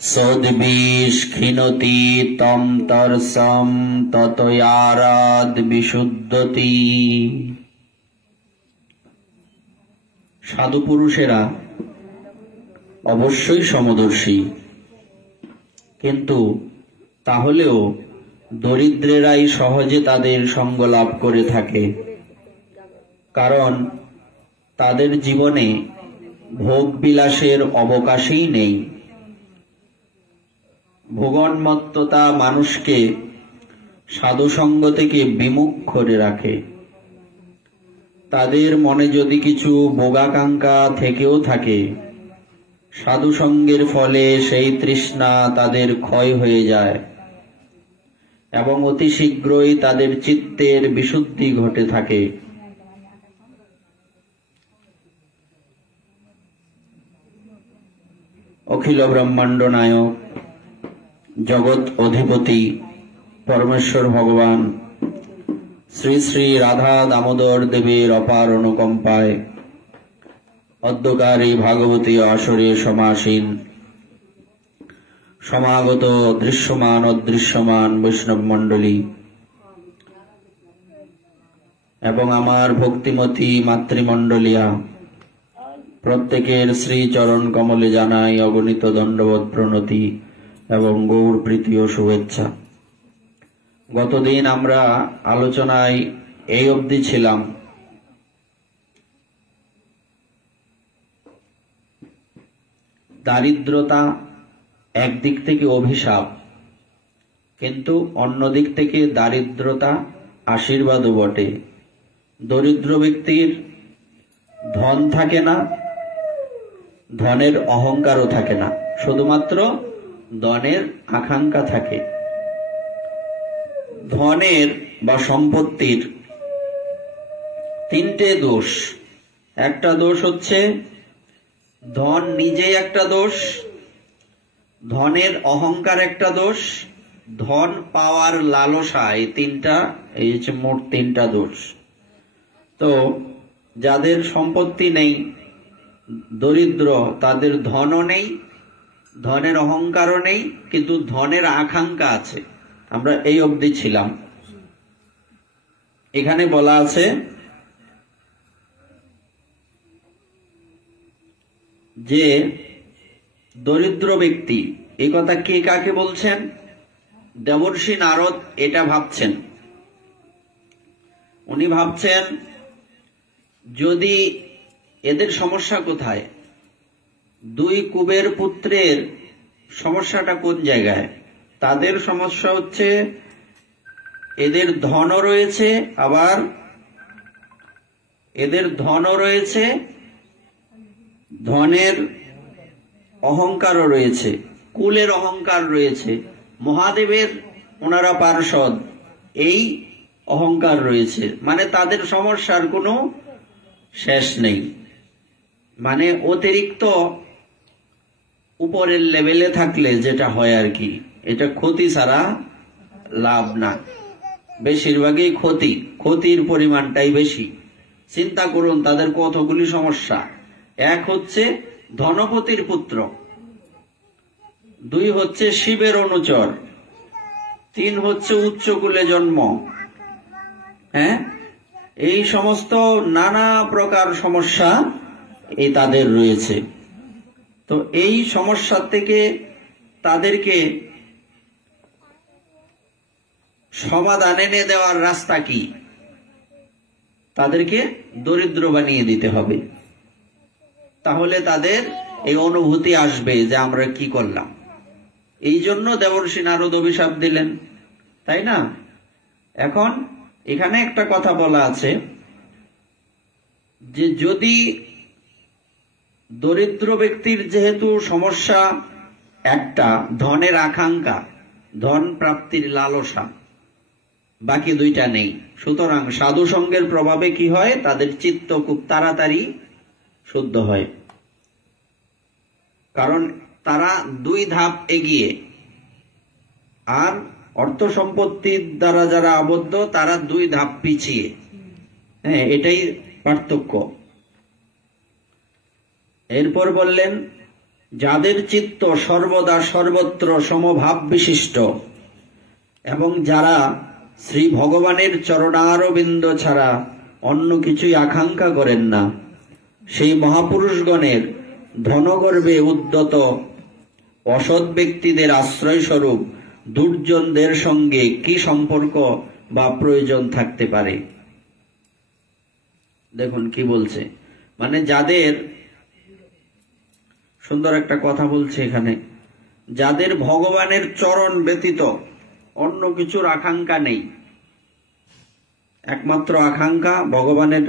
সদ্বিষ ক্ষীণতি তম তরসম ততয়ারাদ বিশুদ্ধতি। সাধু পুরুষেরা অবশ্যই সমদর্শী, কিন্তু তাহলেও দরিদ্রেরাই সহজে তাদের সঙ্গ লাভ করে থাকে, কারণ তাদের জীবনে ভোগ বিলাসের অবকাশই নেই। ভোগোন্মত্ততা মানুষকে সাধুসঙ্গ থেকে বিমুখ করে রাখে। তাদের মনে যদি কিছু ভোগাকাঙ্ক্ষা থেকেও থাকে, সাধুসঙ্গের ফলে সেই তৃষ্ণা তাদের ক্ষয় হয়ে যায় এবং অতি শীঘ্রই তাদের চিত্তের বিশুদ্ধি ঘটে থাকে। অখিল ব্রহ্মাণ্ড নায়ক, জগৎ অধিপতি পরমেশ্বর ভগবান শ্রী শ্রী রাধা দামোদর দেবের অপার অনুকম্পায় অদ্যকার এই ভাগবতীয় আসরে সমাসীন সমাগত দৃশ্যমান অদৃশ্যমান বৈষ্ণব মণ্ডলী এবং আমার ভক্তিমতী মাতৃমণ্ডলিয়া, প্রত্যেকের শ্রী চরণ কমলে জানাই অগণিত দণ্ডবৎ প্রণতি এবং গৌর প্রীতি ও শুভেচ্ছা। গতদিন আমরা আলোচনায় এই অবধি ছিলাম দারিদ্রতা একদিক থেকে অভিশাপ, কিন্তু অন্য দিক থেকে দারিদ্রতা আশীর্বাদও বটে। দরিদ্র ব্যক্তির ধন থাকে না, ধনের অহংকারও থাকে না, শুধুমাত্র ধনের আকাঙ্ক্ষা থাকে। ধনের বা সম্পত্তির তিনটে দোষ। একটা দোষ হচ্ছে ধন নিজেই একটা দোষ, ধনের অহংকার একটা দোষ, ধন পাওয়ার লালসা, এই হচ্ছে মোট তিনটা দোষ। তো যাদের সম্পত্তি নেই, দরিদ্র, তাদের ধনও নেই, ধনের অহংকারও নেই, কিন্তু ধনের আকাঙ্ক্ষা আছে। আমরা এই অবধি ছিলাম। এখানে বলা আছে যে দরিদ্র ব্যক্তি, এই কথা কে কাকে বলছেন? দেবর্ষি নারদ এটা ভাবছেন। উনি ভাবছেন যদি এদের সমস্যা কোথায়, দুই কুবের পুত্রের সমস্যাটা কোন জায়গায়? তাদের সমস্যা হচ্ছে এদের ধনও রয়েছে, আবার এদের ধনও রয়েছে, ধনের অহংকারও রয়েছে, কুলের অহংকার রয়েছে, মহাদেবের ওনারা পার্ষদ, এই অহংকার রয়েছে। মানে তাদের সমস্যার কোনো শেষ নেই। মানে অতিরিক্ত উপরের লেভেলে থাকলে যেটা হয় আর কি, এটা ক্ষতি ছাড়া লাভ না। বেশিরভাগই ক্ষতি, ক্ষতির পরিমাণটাই বেশি। চিন্তা করুন তাদের কতগুলি সমস্যা। এক হচ্ছে ধনপতির পুত্র, দুই হচ্ছে শিবের অনুচর, তিন হচ্ছে উচ্চকুলে জন্ম, এই সমস্ত নানা প্রকার সমস্যা এই তাদের রয়েছে। তো এই সমস্যা থেকে তাদেরকে সমাধান এনে দেওয়ার রাস্তা কি? তাদেরকে দরিদ্র বানিয়ে দিতে হবে। তাহলে তাদের এই অনুভূতি আসবে যে আমরা কি করলাম। এই জন্য দেবর্ষি নারদ অভিশাপ দিলেন, তাই না? এখন এখানে একটা কথা বলা আছে যে যদি দরিদ্র ব্যক্তির যেহেতু সমস্যা একটা, ধনের আকাঙ্ক্ষা, ধন প্রাপ্তির লালসা, বাকি দুইটা নেই, সুতরাং সাধু সঙ্গের প্রভাবে কি হয়? তাদের চিত্ত খুব তাড়াতাড়ি শুদ্ধ হয়, কারণ তারা দুই ধাপ এগিয়ে। আর অর্থ সম্পত্তির দ্বারা যারা আবদ্ধ, তারা দুই ধাপ পিছিয়ে। এটাই পার্থক্য। এরপর বললেন যাদের চিত্ত সর্বদা সর্বত্র সমভাব বিশিষ্ট এবং যারা শ্রী ভগবানের চরণারবিন্দ ছাড়া অন্য কিছুই আকাঙ্ক্ষা করেন না, সেই মহাপুরুষগণের ধনগর্ভে উদ্যত অসৎ ব্যক্তিদের আশ্রয়স্বরূপ দুর্জনদের সঙ্গে কি সম্পর্ক বা প্রয়োজন থাকতে পারে। দেখুন কি বলছে, মানে যাদের, সুন্দর একটা কথা বলছে এখানে, যাদের ভগবানের চরণ ব্যতীত অন্য কিছুর আকাঙ্ক্ষা নেই, একমাত্র আকাঙ্ক্ষা ভগবানের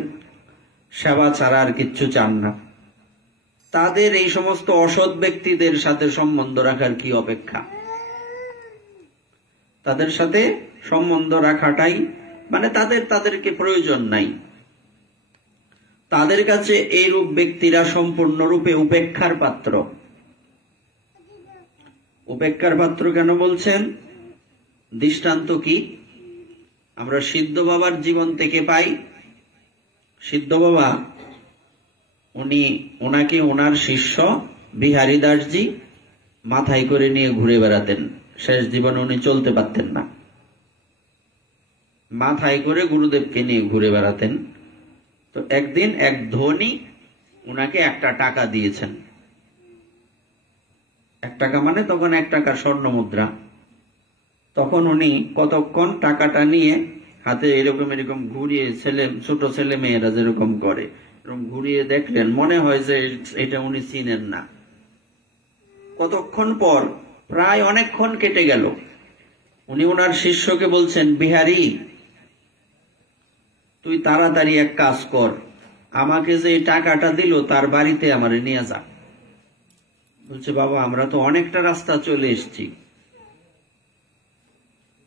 সেবা ছাড়া আর কিচ্ছু চান না, তাদের এই সমস্ত অসৎ ব্যক্তিদের সাথে সম্বন্ধ রাখার কি অপেক্ষা? তাদের সাথে সম্বন্ধ রাখাটাই মানে তাদেরকে প্রয়োজন নাই। তাদের কাছে এইরূপ ব্যক্তিরা সম্পূর্ণরূপে উপেক্ষার পাত্র। উপেক্ষার পাত্র কেন বলছেন? দৃষ্টান্ত কি আমরা সিদ্ধ বাবার জীবন থেকে পাই। সিদ্ধ বাবা ওনাকে ওনার শিষ্য বিহারী দাসজি মাথায় করে নিয়ে ঘুরে বেড়াতেন। শেষ জীবনে উনি চলতে পারতেন না, মাথায় করে গুরুদেবকে নিয়ে ঘুরে বেড়াতেন। তো একদিন এক ধনী উনাকে 1 টাকা দিয়েছেন। 1 টাকা মানে তখন 1 টাকার স্বর্ণ মুদ্রা। তখন উনি কতক্ষণ টাকাটা নিয়ে হাতে এরকম এরকম ঘুরিয়ে, ছোট ছেলে মেয়েরা যেরকম করে এরকম ঘুরিয়ে দেখলেন, মনে হয় যে এটা উনি চিনেন না। কতক্ষণ পর, প্রায় অনেকক্ষণ কেটে গেল, উনি ওনার শিষ্যকে বলছেন, বিহারী তুই তাড়াতাড়ি এক কাজ কর, আমাকে যে টাকাটা দিল তার বাড়িতে আমারে নিয়ে যা। বলছে, বাবা আমরা তো অনেকটা রাস্তা চলে এসেছি,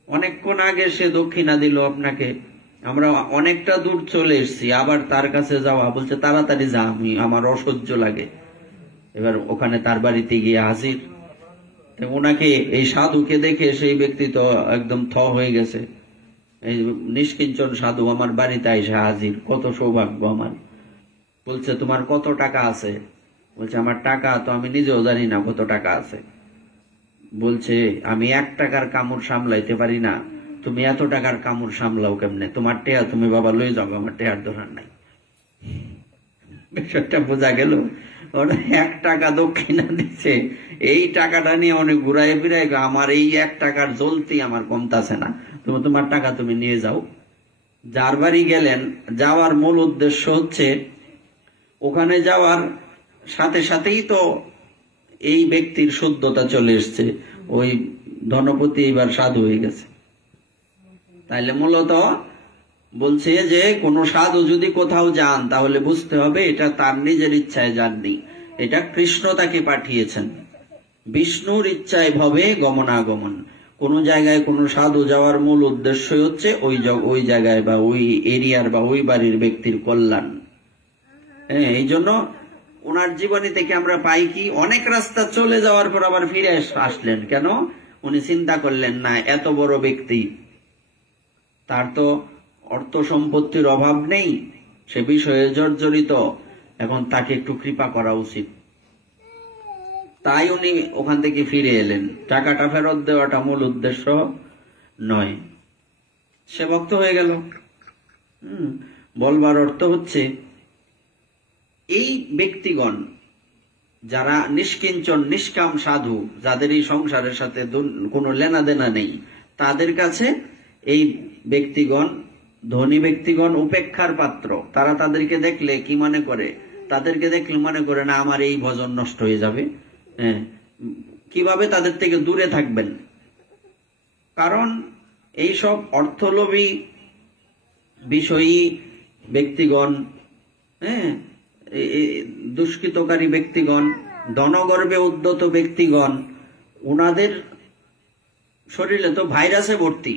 অনেকক্ষণ আগে সে দক্ষিণা দিল আপনাকে, আমরা অনেকটা দূর চলে এসেছি, আবার তার কাছে যাওয়া। বলছে, তাড়াতাড়ি যা, আমার অসহ্য লাগে। এবার ওখানে তার বাড়িতে গিয়ে হাজির। ওনাকে, এই সাধুকে দেখে সেই ব্যক্তি তো একদম হয়ে গেছে, এই নিষ্কিঞ্চন সাধু আমার বাড়িতে এসে হাজির, কত সৌভাগ্য আমার। বলছে, তোমার কত টাকা আছে? বলছে, আমার টাকা তো আমি নিজেও জানি না কত টাকা আছে। বলছে, আমি 1 টাকার কামড় সামলাইতে পারি না, তুমি এত টাকার কামড় সামলাও কেমনে? তোমার টেয়া তুমি বাবা লয়ে যাও, আমার টেয়ার দরকার নাই। বিষয়টা বোঝা গেল। ওরা 1 টাকা দক্ষিণা দিচ্ছে, এই টাকাটা নিয়ে অনেক ঘুরাই ফিরাই, আমার এই 1 টাকার জ্বলতি আমার কমতাছে না, তুমি তোমার টাকা তুমি নিয়ে যাও। যার বাড়ি গেলেন, যাওয়ার মূল উদ্দেশ্য হচ্ছে ওখানে যাওয়ার সাথে সাথেই তো এই ব্যক্তির শুদ্ধতা চলে এসছে, ওই ধনপতি এবার সাধু হয়ে গেছে। তাইলে মূলত বলছে যে কোন সাধু যদি কোথাও যান তাহলে বুঝতে হবে এটা তার নিজের ইচ্ছায় যাননি, এটা কৃষ্ণ তাকে পাঠিয়েছেন। বিষ্ণুর ইচ্ছায় ভবে গমনাগমন। কোন জায়গায় কোন সাধু যাওয়ার মূল উদ্দেশ্য হচ্ছে ওই জায়গায় বা ওই এরিয়ার বা ওই বাড়ির ব্যক্তির কল্যাণ। হ্যাঁ, এই জন্য ওনার জীবনী থেকে আমরা পাই কি, অনেক রাস্তা চলে যাওয়ার পর আবার ফিরে আসলেন। কেন? উনি চিন্তা করলেন না, এত বড় ব্যক্তি, তার তো অর্থ সম্পত্তির অভাব নেই, সে বিষয়ে জর্জরিত, এখন তাকে একটু কৃপা করা উচিত। তাই উনি ওখান থেকে ফিরে এলেন। টাকাটা ফেরত দেওয়াটা মূল উদ্দেশ্য নয়। সে ভক্ত হয়ে গেল। বলবার অর্থ হচ্ছে, এই ব্যক্তিগণ যারা নিষ্কিঞ্চন নিষ্কাম সাধু, যাদের এই সংসারের সাথে কোনো লেনা দেনা নেই, তাদের কাছে এই ব্যক্তিগণ, ধনী ব্যক্তিগণ উপেক্ষার পাত্র। তারা তাদেরকে দেখলে কি মনে করে? তাদেরকে দেখলে মনে করে না আমার এই ভজন নষ্ট হয়ে যাবে। হ্যাঁ, কিভাবে তাদের থেকে দূরে থাকবেন? কারণ এই সব অর্থলোভী বিষয়ী ব্যক্তিগণ, হ্যাঁ, দুষ্কৃতকারী ব্যক্তিগণ, ধনগর্ভে উদ্যত ব্যক্তিগণ, উনাদের শরীরে তো ভাইরাসে ভর্তি।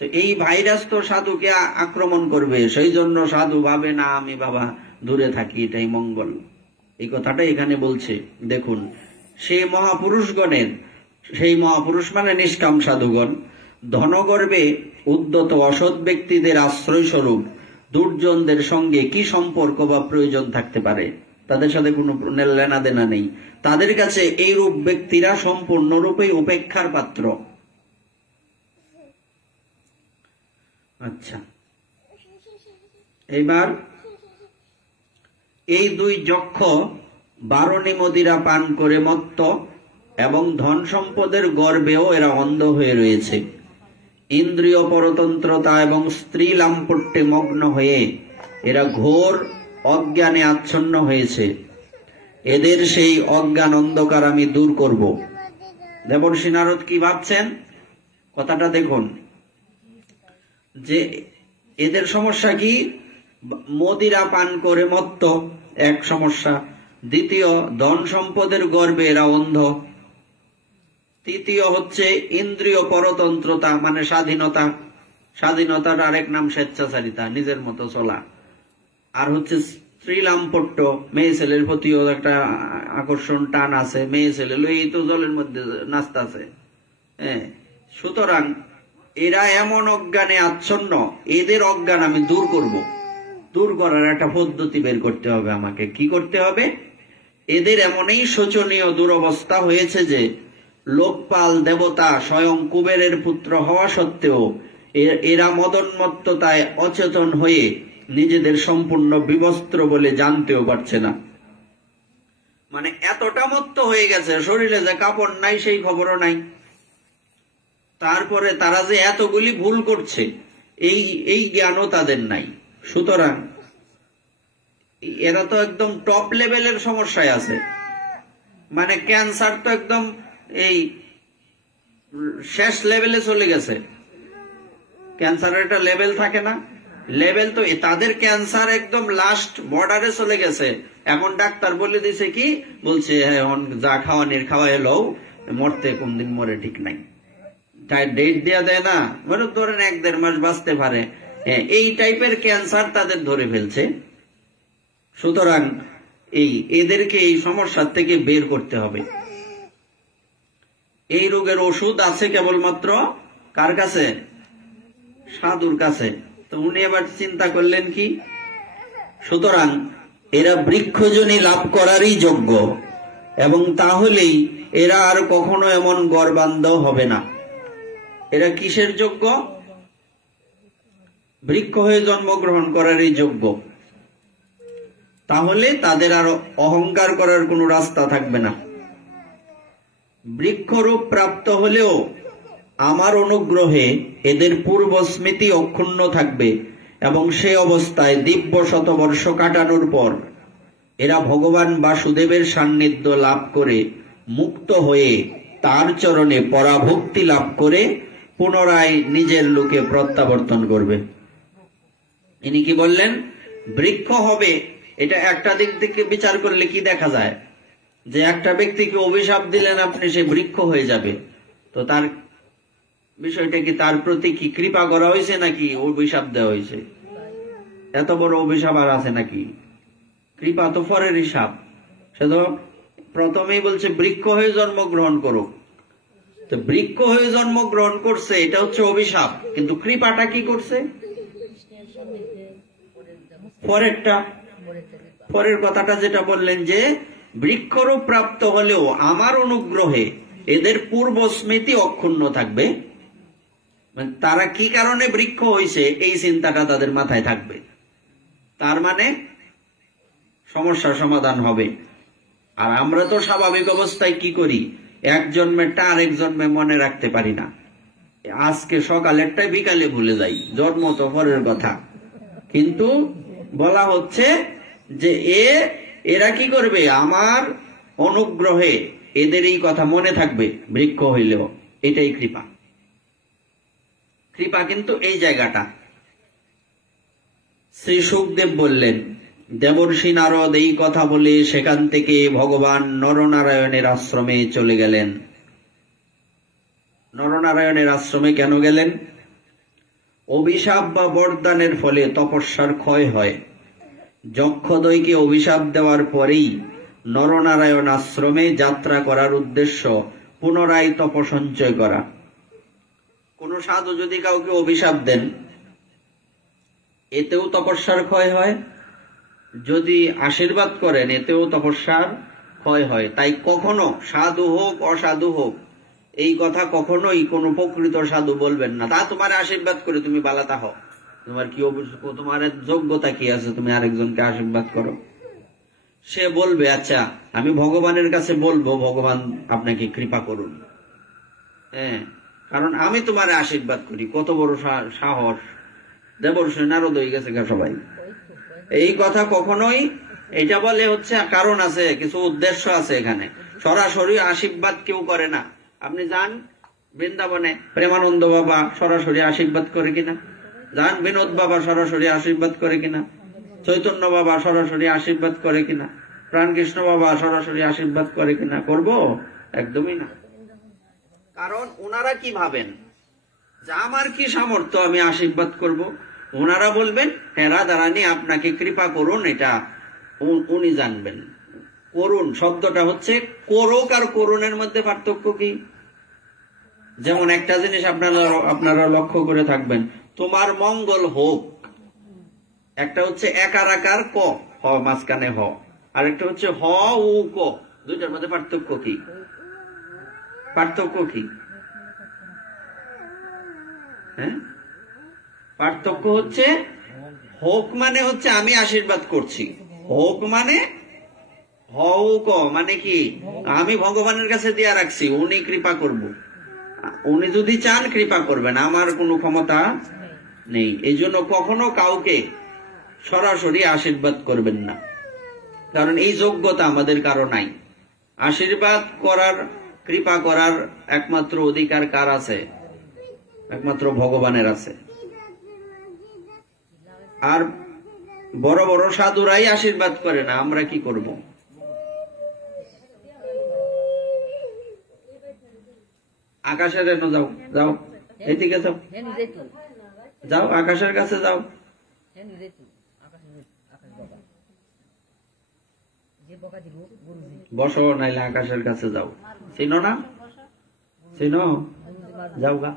তো এই ভাইরাস তো সাধুকে আক্রমণ করবে, সেই জন্য সাধু ভাবে না আমি বাবা দূরে থাকি, এটাই মঙ্গল। এই কথাটা এখানে বলছে। দেখুন, সেই মহাপুরুষগণের, সেই মহাপুরুষ মানে নিষ্কাম সাধুগণ, ধনগর্ভে উদ্যত অসৎ ব্যক্তিদের আশ্রয় স্বরূপ দুর্জনদের সঙ্গে কি সম্পর্ক বা প্রয়োজন থাকতে পারে? তাদের সাথে কোনো লেনা দেনা নেই। তাদের কাছে এই রূপ ব্যক্তিরা সম্পূর্ণরূপে উপেক্ষার পাত্র। আচ্ছা, এইবার এই দুই যক্ষ বারণী মদিরা পান করে মত্ত এবং ধন সম্পদের গর্বেও এরা অন্ধ হয়ে রয়েছে। ইন্দ্রিয় পরতন্ত্রতা এবং স্ত্রী লাম্পট্যে মগ্ন হয়ে এরা ঘোর অজ্ঞানে আচ্ছন্ন হয়েছে। এদের সেই অজ্ঞান অন্ধকার আমি দূর করব। দেবর্ষি নারদ কি ভাবছেন কথাটা দেখুন, যে এদের সমস্যা কি? মদিরা পান করে মত্ত এক সমস্যা, দ্বিতীয় ধন সম্পদের গর্বে এরা অন্ধ, তৃতীয় হচ্ছে ইন্দ্রিয় পরতন্ত্রতা মানে স্বাধীনতা, স্বাধীনতার আরেক নাম স্বেচ্ছাচারিতা, নিজের মতো চলা, আর হচ্ছে স্ত্রী লাম্পট্য, মেয়ে ছেলের প্রতিও একটা আকর্ষণ টান আছে, মেয়ে ছেলে এই তো জলের মধ্যে নাচতেছে। হ্যাঁ, সুতরাং এরা এমন অজ্ঞানে আচ্ছন্ন, এদের অজ্ঞান আমি দূর করব। দূর করার একটা পদ্ধতি বের করতে হবে আমাকে। কি করতে হবে? এদের এমনই শোচনীয় দুরবস্থা হয়েছে যে লোকপাল দেবতা স্বয়ং কুবেরের পুত্র হওয়া সত্ত্বেও এরা মদোন্মত্ততায় অচেতন হয়ে নিজেদের সম্পূর্ণ বিবস্ত্র বলে জানতেও পারছে না। মানে এতটা মত্ত হয়ে গেছে, শরীরে যে কাপড় নাই সেই খবরও নাই। তারপরে তারা যে এতগুলি ভুল করছে এই জ্ঞানও তাদের নাই। সুতরাং এরা তো একদম টপ লেভেলের সমস্যায় আছে। মানে ক্যান্সার তো একদম এই শেষ লেভেলে চলে গেছে। ক্যান্সারের একটা লেভেল থাকে না? লেভেল তো তাদের ক্যান্সার একদম লাস্ট বর্ডারে চলে গেছে। এখন ডাক্তার বলে দিছে কি, বলছে যা খাওয়ানির খাওয়া এলো, মরতে কোনদিন মরে ঠিক নাই। ডেট দেয়া দেয় না, মানে ধরেন 1-1.5 মাস বাঁচতে পারে। এই টাইপের ক্যান্সার তাদের ধরে ফেলছে। সুতরাং এদেরকে এই সমস্যার থেকে বের করতে হবে। এই রোগের ওষুধ আছে কেবলমাত্র কার কাছে? সাধুর কাছে। তো উনি এবার চিন্তা করলেন কি, সুতরাং এরা বৃক্ষজনী লাভ করারই যোগ্য, এবং তাহলেই এরা আর কখনো এমন গর্বান্ধ হবে না। এরা কিসের যোগ্য? বৃক্ষ হয়ে জন্মগ্রহণ করারই যোগ্য। তাহলে তাদের আর অহংকার করার কোনো রাস্তা থাকবে না। বৃক্ষরূপ প্রাপ্ত হলেও আমার অনুগ্রহে এদের পূর্ব স্মৃতি অক্ষুণ্ণ থাকবে, এবং সে অবস্থায় দিব্য শতবর্ষ কাটানোর পর এরা ভগবান বাসুদেবের সান্নিধ্য লাভ করে মুক্ত হয়ে তার চরণে পরাভক্তি লাভ করে পুনরায় নিজের লোকে প্রত্যাবর্তন করবে। ইনি কি বললেন? বৃক্ষ হবে। এটা একটা দিক থেকে বিচার করলে কি দেখা যায়, যে একটা ব্যক্তিকে অভিশাপ দিলেন আপনি, সে বৃক্ষ হয়ে যাবে। তো তার বিষয়টা কি, তার প্রতি কি কৃপা করা হয়েছে নাকি অভিশাপ দেওয়া হয়েছে? এত বড় অভিশাপ আর আছে নাকি? কৃপা তো পরের হিসাব। সে তো প্রথমেই বলছে বৃক্ষ হয়ে জন্মগ্রহণ করো। তো বৃক্ষ হয়ে জন্মগ্রহণ করছে, এটা হচ্ছে অভিশাপ, কিন্তু কৃপাটা কি করছে? পরের কথাটা যেটা বললেন, যে বৃক্ষরূপ প্রাপ্ত হলেও আমার অনুগ্রহে এদের পূর্ব স্মৃতি অক্ষুণ্ণ থাকবে। তারা কি কারণে বৃক্ষ হয়েছে এই চিন্তাটা তাদের মাথায় থাকবে। তার মানে সমস্যার সমাধান হবে। আর আমরা তো স্বাভাবিক অবস্থায় কি করি, এক জন্মেরটা আরেক জন্মে মনে রাখতে পারি না। আজকে সকালেরটাই বিকালে ভুলে যাই, জন্ম তো পরের কথা। কিন্তু বলা হচ্ছে যে এরা কি করবে, আমার অনুগ্রহে এদের এই কথা মনে থাকবে বৃক্ষ হইলেও। এটাই কৃপা। কৃপা কিন্তু এই জায়গাটা। শ্রী সুখদেব বললেন, দেবর্ষি নারদ এই কথা বলে সেখান থেকে ভগবান নরনারায়ণের আশ্রমে চলে গেলেন। নরনারায়ণের আশ্রমে কেন গেলেন? অভিশাপ বা বরদানের ফলে তপস্যার ক্ষয় হয়। যক্ষদ্বয়কে অভিশাপ দেওয়ার পরেই নরনারায়ণ আশ্রমে যাত্রা করার উদ্দেশ্য পুনরায় তপসঞ্চয় করা। কোন সাধু যদি কাউকে অভিশাপ দেন, এতেও তপস্যার ক্ষয় হয়। যদি আশীর্বাদ করেন এতেও তপস্যার ক্ষয় হয়। তাই কখনো সাধু হোক অসাধু হোক এই কথা কখনোই কোনো প্রকৃত সাধু বলবেন না। তা তোমার আশীর্বাদ করে তুমি বালাতা হও, তোমার কি তোমার যোগ্যতা কি আছে তুমি আরেকজনকে আশীর্বাদ করো? সে বলবে আচ্ছা আমি ভগবানের কাছে বলবো ভগবান আপনাকে কৃপা করুন। হ্যাঁ, কারণ আমি তোমার আশীর্বাদ করি। কত বড় সাহস! দেবর্ষি নারদ হয়ে গেছে সবাই। এই কথা কখনোই, এটা বলে হচ্ছে কারণ আছে, কিছু উদ্দেশ্য আছে এখানে। সরাসরি আশীর্বাদ কেউ করে না। আপনি যান বৃন্দাবনে, প্রেমানন্দ বাবা সরাসরি আশীর্বাদ করে কিনা? যান বিনোদ বাবা সরাসরি আশীর্বাদ করে কিনা? চৈতন্য বাবা সরাসরি আশীর্বাদ করে কিনা? প্রাণকৃষ্ণ বাবা সরাসরি আশীর্বাদ করে কিনা? করবো? একদমই না। কারণ ওনারা কি ভাবেন যে আমার কি সামর্থ্য আমি আশীর্বাদ করব? ওনারা বলবেন হ্যাঁ রাধারানী আপনাকে কৃপা করুন, এটা উনি জানবেন। করুন শব্দটা হচ্ছে করুক আর করুণের মধ্যে পার্থক্য কি? যেমন একটা জিনিস আপনারা লক্ষ্য করে থাকবেন, তোমার মঙ্গল হোক, একটা হচ্ছে একার আকার ক, হ মাঝখানে হ, আর একটা হচ্ছে হ উ ক, দুইটার মধ্যে পার্থক্য কি? পার্থক্য কি? হ্যাঁ, পার্থক্য হচ্ছে হোক মানে হচ্ছে আমি আশীর্বাদ করছি, হোক মানে হক মানে কি আমি ভগবানের কাছে দিয়া রাখছি, উনি কৃপা করব। উনি যদি চান কৃপা করবেন, আমার কোনো ক্ষমতা নেই। এই জন্য কখনো কাউকে সরাসরি আশীর্বাদ করবেন না, কারণ এই যোগ্যতা আমাদের কারো নাই। আশীর্বাদ করার, কৃপা করার একমাত্র অধিকার কার আছে? একমাত্র ভগবানের আছে। আর বড় বড় সাধুরাই আশীর্বাদ করে না, আমরা কি করব? আকাশের এনে যাও, যাও এইদিকে যাও, যাও আকাশের কাছে যাও, বসো, নাইলে আকাশের কাছে যাও। চিনো না? চিনো? যাও গা।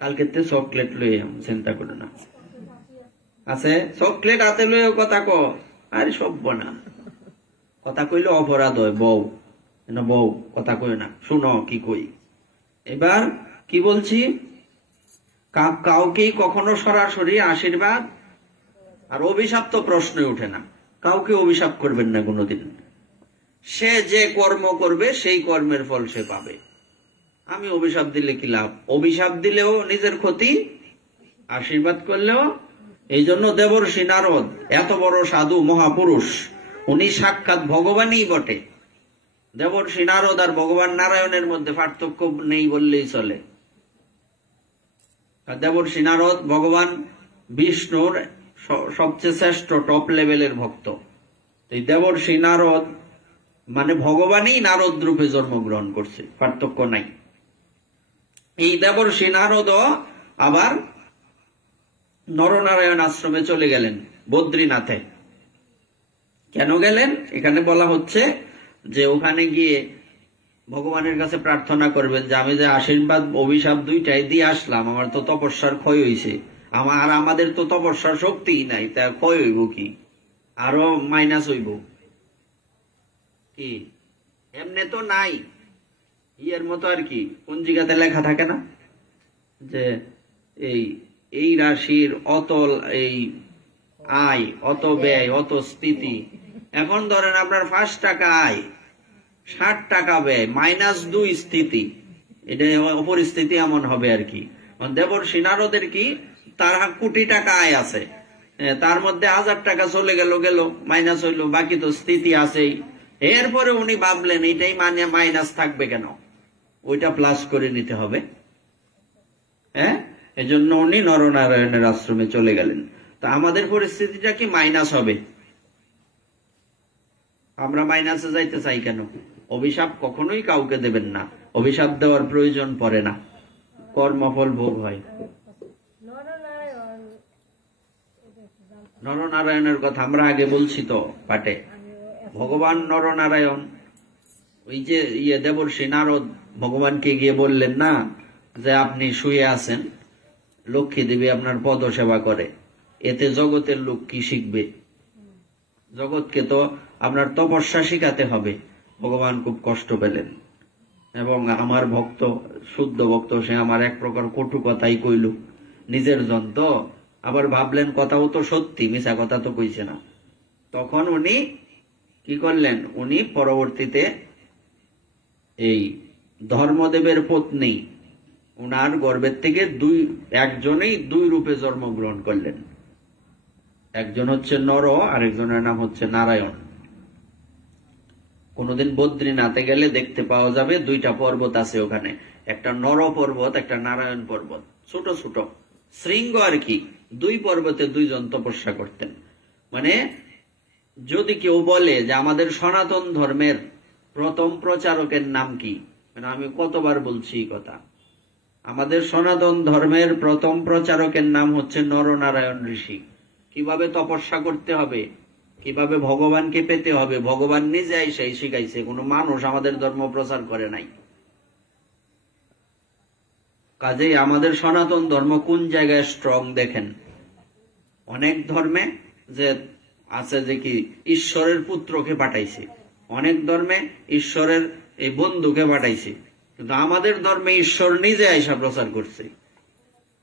কালকে চকলেট লই চিন্তা করে না আছে, চকলেট হাতে লই কথা ক। আরে সব না, কথা কইলে অপরাধ হয়। বউ বউ কথা কই না, শুনো কি কই। এবার কি বলছি, কাউকে কখনো সরাসরি আশীর্বাদ আর অভিশাপ তো প্রশ্নই উঠে না। কাউকে অভিশাপ করবেন না কোনোদিন। সে যে কর্ম করবে সেই কর্মের ফল সে পাবে। আমি অভিশাপ দিলে কি লাভ? অভিশাপ দিলেও নিজের ক্ষতি, আশীর্বাদ করলেও। এই জন্য দেবর্ষি নারদ এত বড় সাধু মহাপুরুষ, উনি সাক্ষাৎ ভগবানই বটে। দেবর্ষি নারদ আর ভগবান নারায়ণের মধ্যে পার্থক্য নেই বললেই চলে। দেবর্ষি নারদ ভগবান বিষ্ণুর সবচেয়ে শ্রেষ্ঠ টপ লেভেলের ভক্ত। এই দেবর্ষি নারদ মানে ভগবানই নারদ রূপে জন্মগ্রহণ করছে, পার্থক্য নাই। এই দেবর্ষি নারদ আবার নরনারায়ণ আশ্রমে চলে গেলেন, বদ্রীনাথে। কেন গেলেন? এখানে বলা হচ্ছে যে ওখানে গিয়ে ভগবানের কাছে প্রার্থনা করবেন যে আমি যে আশীর্বাদ অভিশাপ দুইটাই দিয়ে আসলাম, আমার তো তপস্যার ক্ষয় হয়েছে, আমাদের তো তপস্যার শক্তিই নাই, তা ক্ষয় হইব কি? আরো মাইনাস হইব কি? এমনি তো নাই, ইয়ের মতো আর কি, পঞ্জিকাতে লেখা থাকে না যে এই রাশির অত এই আয়, অত ব্যয়, অত স্থিতি। এখন ধরেন আপনার 5 টাকা আয়, 60 টাকা ব্যয়, -2 স্থিতি, এটা পরিস্থিতি এমন হবে আর কি। দেবর্ষি নারদের কি, তার কোটি টাকা আয় আছে, তার মধ্যে 1000 টাকা চলে গেল, মাইনাস হইলো, বাকি তো স্থিতি আছেই। এরপরে উনি ভাবলেন এটাই মানে মাইনাস থাকবে কেন, ওইটা প্লাস করে নিতে হবে। হ্যাঁ, এজন্য উনি নরনারায়ণের আশ্রমে চলে গেলেন। তা আমাদের পরিস্থিতিটা কি মাইনাস হবে? আমরা মাইনাসে যাইতে চাই কেন? অভিশাপ কখনোই কাউকে দেবেন না, অভিশাপ দেওয়ার প্রয়োজন পড়ে না, কর্মফল ভোগ হয়। নরনারায়ণের কথা আমরা আগে বলছি তো পাঠে। ভগবান নরনারায়ণ, ওই যে দেবর্ষি নারদ ভগবানকে গিয়ে বললেন না যে আপনি শুয়ে আছেন, লক্ষ্মী দেবী আপনার পদ সেবা করে, এতে জগতের লোক কি শিখবে? জগৎকে তো আপনার তপস্যা শিখাতে হবে। ভগবান খুব কষ্ট পেলেন, এবং আমার ভক্ত, শুদ্ধ ভক্ত, সে আমার এক প্রকার কটু কথাই কইল, নিজের জন তো, আবার ভাবলেন কথাও তো সত্যি, মিছা কথা তো কইছে না। তখন উনি কি করলেন, উনি পরবর্তীতে এই ধর্মদেবের পত্নী, উনার গর্ভের থেকে একজনেই দুই রূপে জন্মগ্রহণ করলেন। একজন হচ্ছে নর, আরেকজনের নাম হচ্ছে নারায়ণ। কোনদিন বদ্রীনাথে গেলে দেখতে পাওয়া যাবে দুইটা পর্বত আছে ওখানে, একটা নর পর্বত, একটা নারায়ণ পর্বত, ছোট ছোট শৃঙ্গ আর কি। দুই পর্বতে দুইজন তপস্যা করতেন। মানে যদি কেউ বলে যে আমাদের সনাতন ধর্মের প্রথম প্রচারকের নাম কি, মানে আমি কতবার বলছি এই কথা, আমাদের সনাতন ধর্মের প্রথম প্রচারকের নাম হচ্ছে নরনারায়ণ ঋষি। কিভাবে তপস্যা করতে হবে, কিভাবে ভগবানকে পেতে হবে, ভগবান নিজে এসেই শিখাইছে, কোনো মানুষ আমাদের ধর্ম প্রচার করে নাই। কাজেই আমাদের সনাতন ধর্ম কোন জায়গায় স্ট্রং দেখেন, অনেক ধর্মে যে আছে যে কি ঈশ্বরের পুত্রকে পাঠাইছে, অনেক ধর্মে ঈশ্বরের এই বন্ধুকে পাঠাইছে, কিন্তু আমাদের ধর্মে ঈশ্বর নিজে আইসা প্রচার করছে,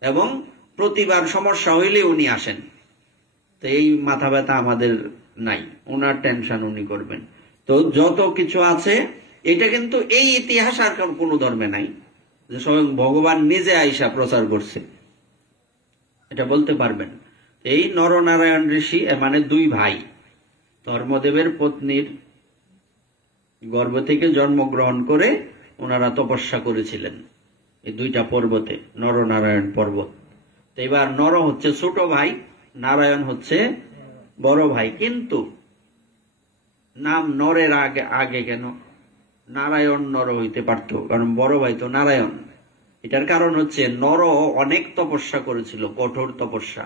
এবং প্রতিবার সমস্যা হইলে উনি আসেন। তো এই মাথা ব্যথা আমাদের নাই, ওনার টেনশন উনি করবেন। তো যত কিছু আছে এটা কিন্তু এই ইতিহাস আর কোন ধর্মে নাই যে স্বয়ং ভগবান নিজে আইসা প্রচার করছে, এটা বলতে পারবেন। এই নরনারায়ণ ঋষি মানে দুই ভাই, ধর্মদেবের পত্নীর গর্ভ থেকে জন্মগ্রহণ করে ওনারা তপস্যা করেছিলেন এই দুইটা পর্বতে, নরনারায়ণ পর্বত। তো এবার নর হচ্ছে ছোট ভাই, নারায়ণ হচ্ছে বড় ভাই। কিন্তু নাম নরের আগে কেন? নারায়ণ নর হইতে পারত, কারণ বড় ভাই তো নারায়ণ। এটার কারণ হচ্ছে নর অনেক তপস্যা করেছিল, কঠোর তপস্যা।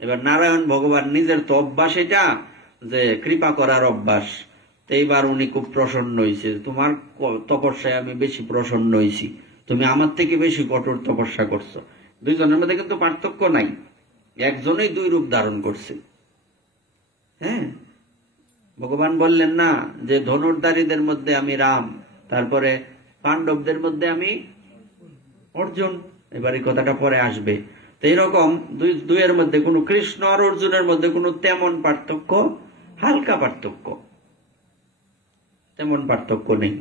এবার নারায়ণ ভগবান নিজের তো অভ্যাস এটা, যে কৃপা করার অভ্যাস। তো এইবার উনি খুব প্রসন্ন হয়েছে, তোমার তপস্যায় আমি বেশি প্রসন্ন হয়েছি, তুমি আমার থেকে বেশি কঠোর তপস্যা করছো। দুইজনের মধ্যে কিন্তু পার্থক্য নাই, একজনেই দুই রূপ ধারণ করছে। হ্যাঁ, ভগবান বললেন না যে ধনুর্ধারীদের মধ্যে আমি রাম, তারপরে পাণ্ডবদের মধ্যে আমি অর্জুন, এবার এই কথাটা পরে আসবে। তো এইরকম দুইয়ের মধ্যে কোন, কৃষ্ণ আর অর্জুনের মধ্যে কোন তেমন পার্থক্য, হালকা পার্থক্য, তেমন পার্থক্য নেই।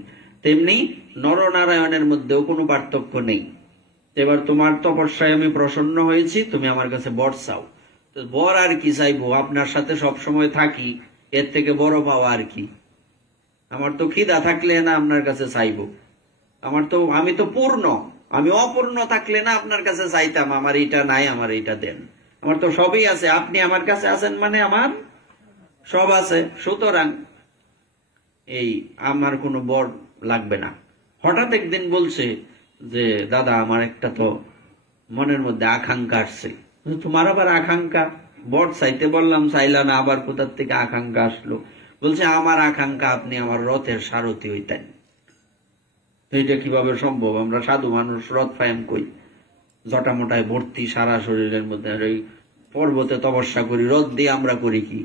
তেমনি নরনারায়ণের মধ্যেও কোনো পার্থক্য নেই। এবার তোমার তপস্যায় আমি প্রসন্ন হয়েছি, তুমি আমার কাছে বর চাও। তো বর আর কি চাইবো, আপনার সাথে সব সময় থাকি, এর থেকে বড় পাওয়া আর কি? আমার তো খিদা থাকলে না আপনার কাছে চাইবো, আমি তো পূর্ণ, আমি অপূর্ণ থাকলে না আপনার কাছে চাইতাম আমার এটা নাই, আমার এটা দেন। আমার তো সবই আছে, আপনি আমার কাছে আছেন মানে আমার সব আছে। সুতরাং এই আমার কোনো বর লাগবে না। হঠাৎ একদিন বলছে যে দাদা আমার একটা তো মনের মধ্যে আকাঙ্ক্ষা আসছে। তোমার আবার আকাঙ্ক্ষা? বর চাইতে বললাম, চাইলা না, আবার কোথার থেকে আকাঙ্ক্ষা আসলো? বলছে আমার আকাঙ্ক্ষা আপনি আমার রথের সারথি হইতেন। এইটা কিভাবে সম্ভব? আমরা সাধু মানুষ, রথ ফায়াম কই, জটামোটায় ভর্তি সারা শরীরের মধ্যে, ওই পর্বতে তপস্যা করি, রথ দিয়ে আমরা করি কি?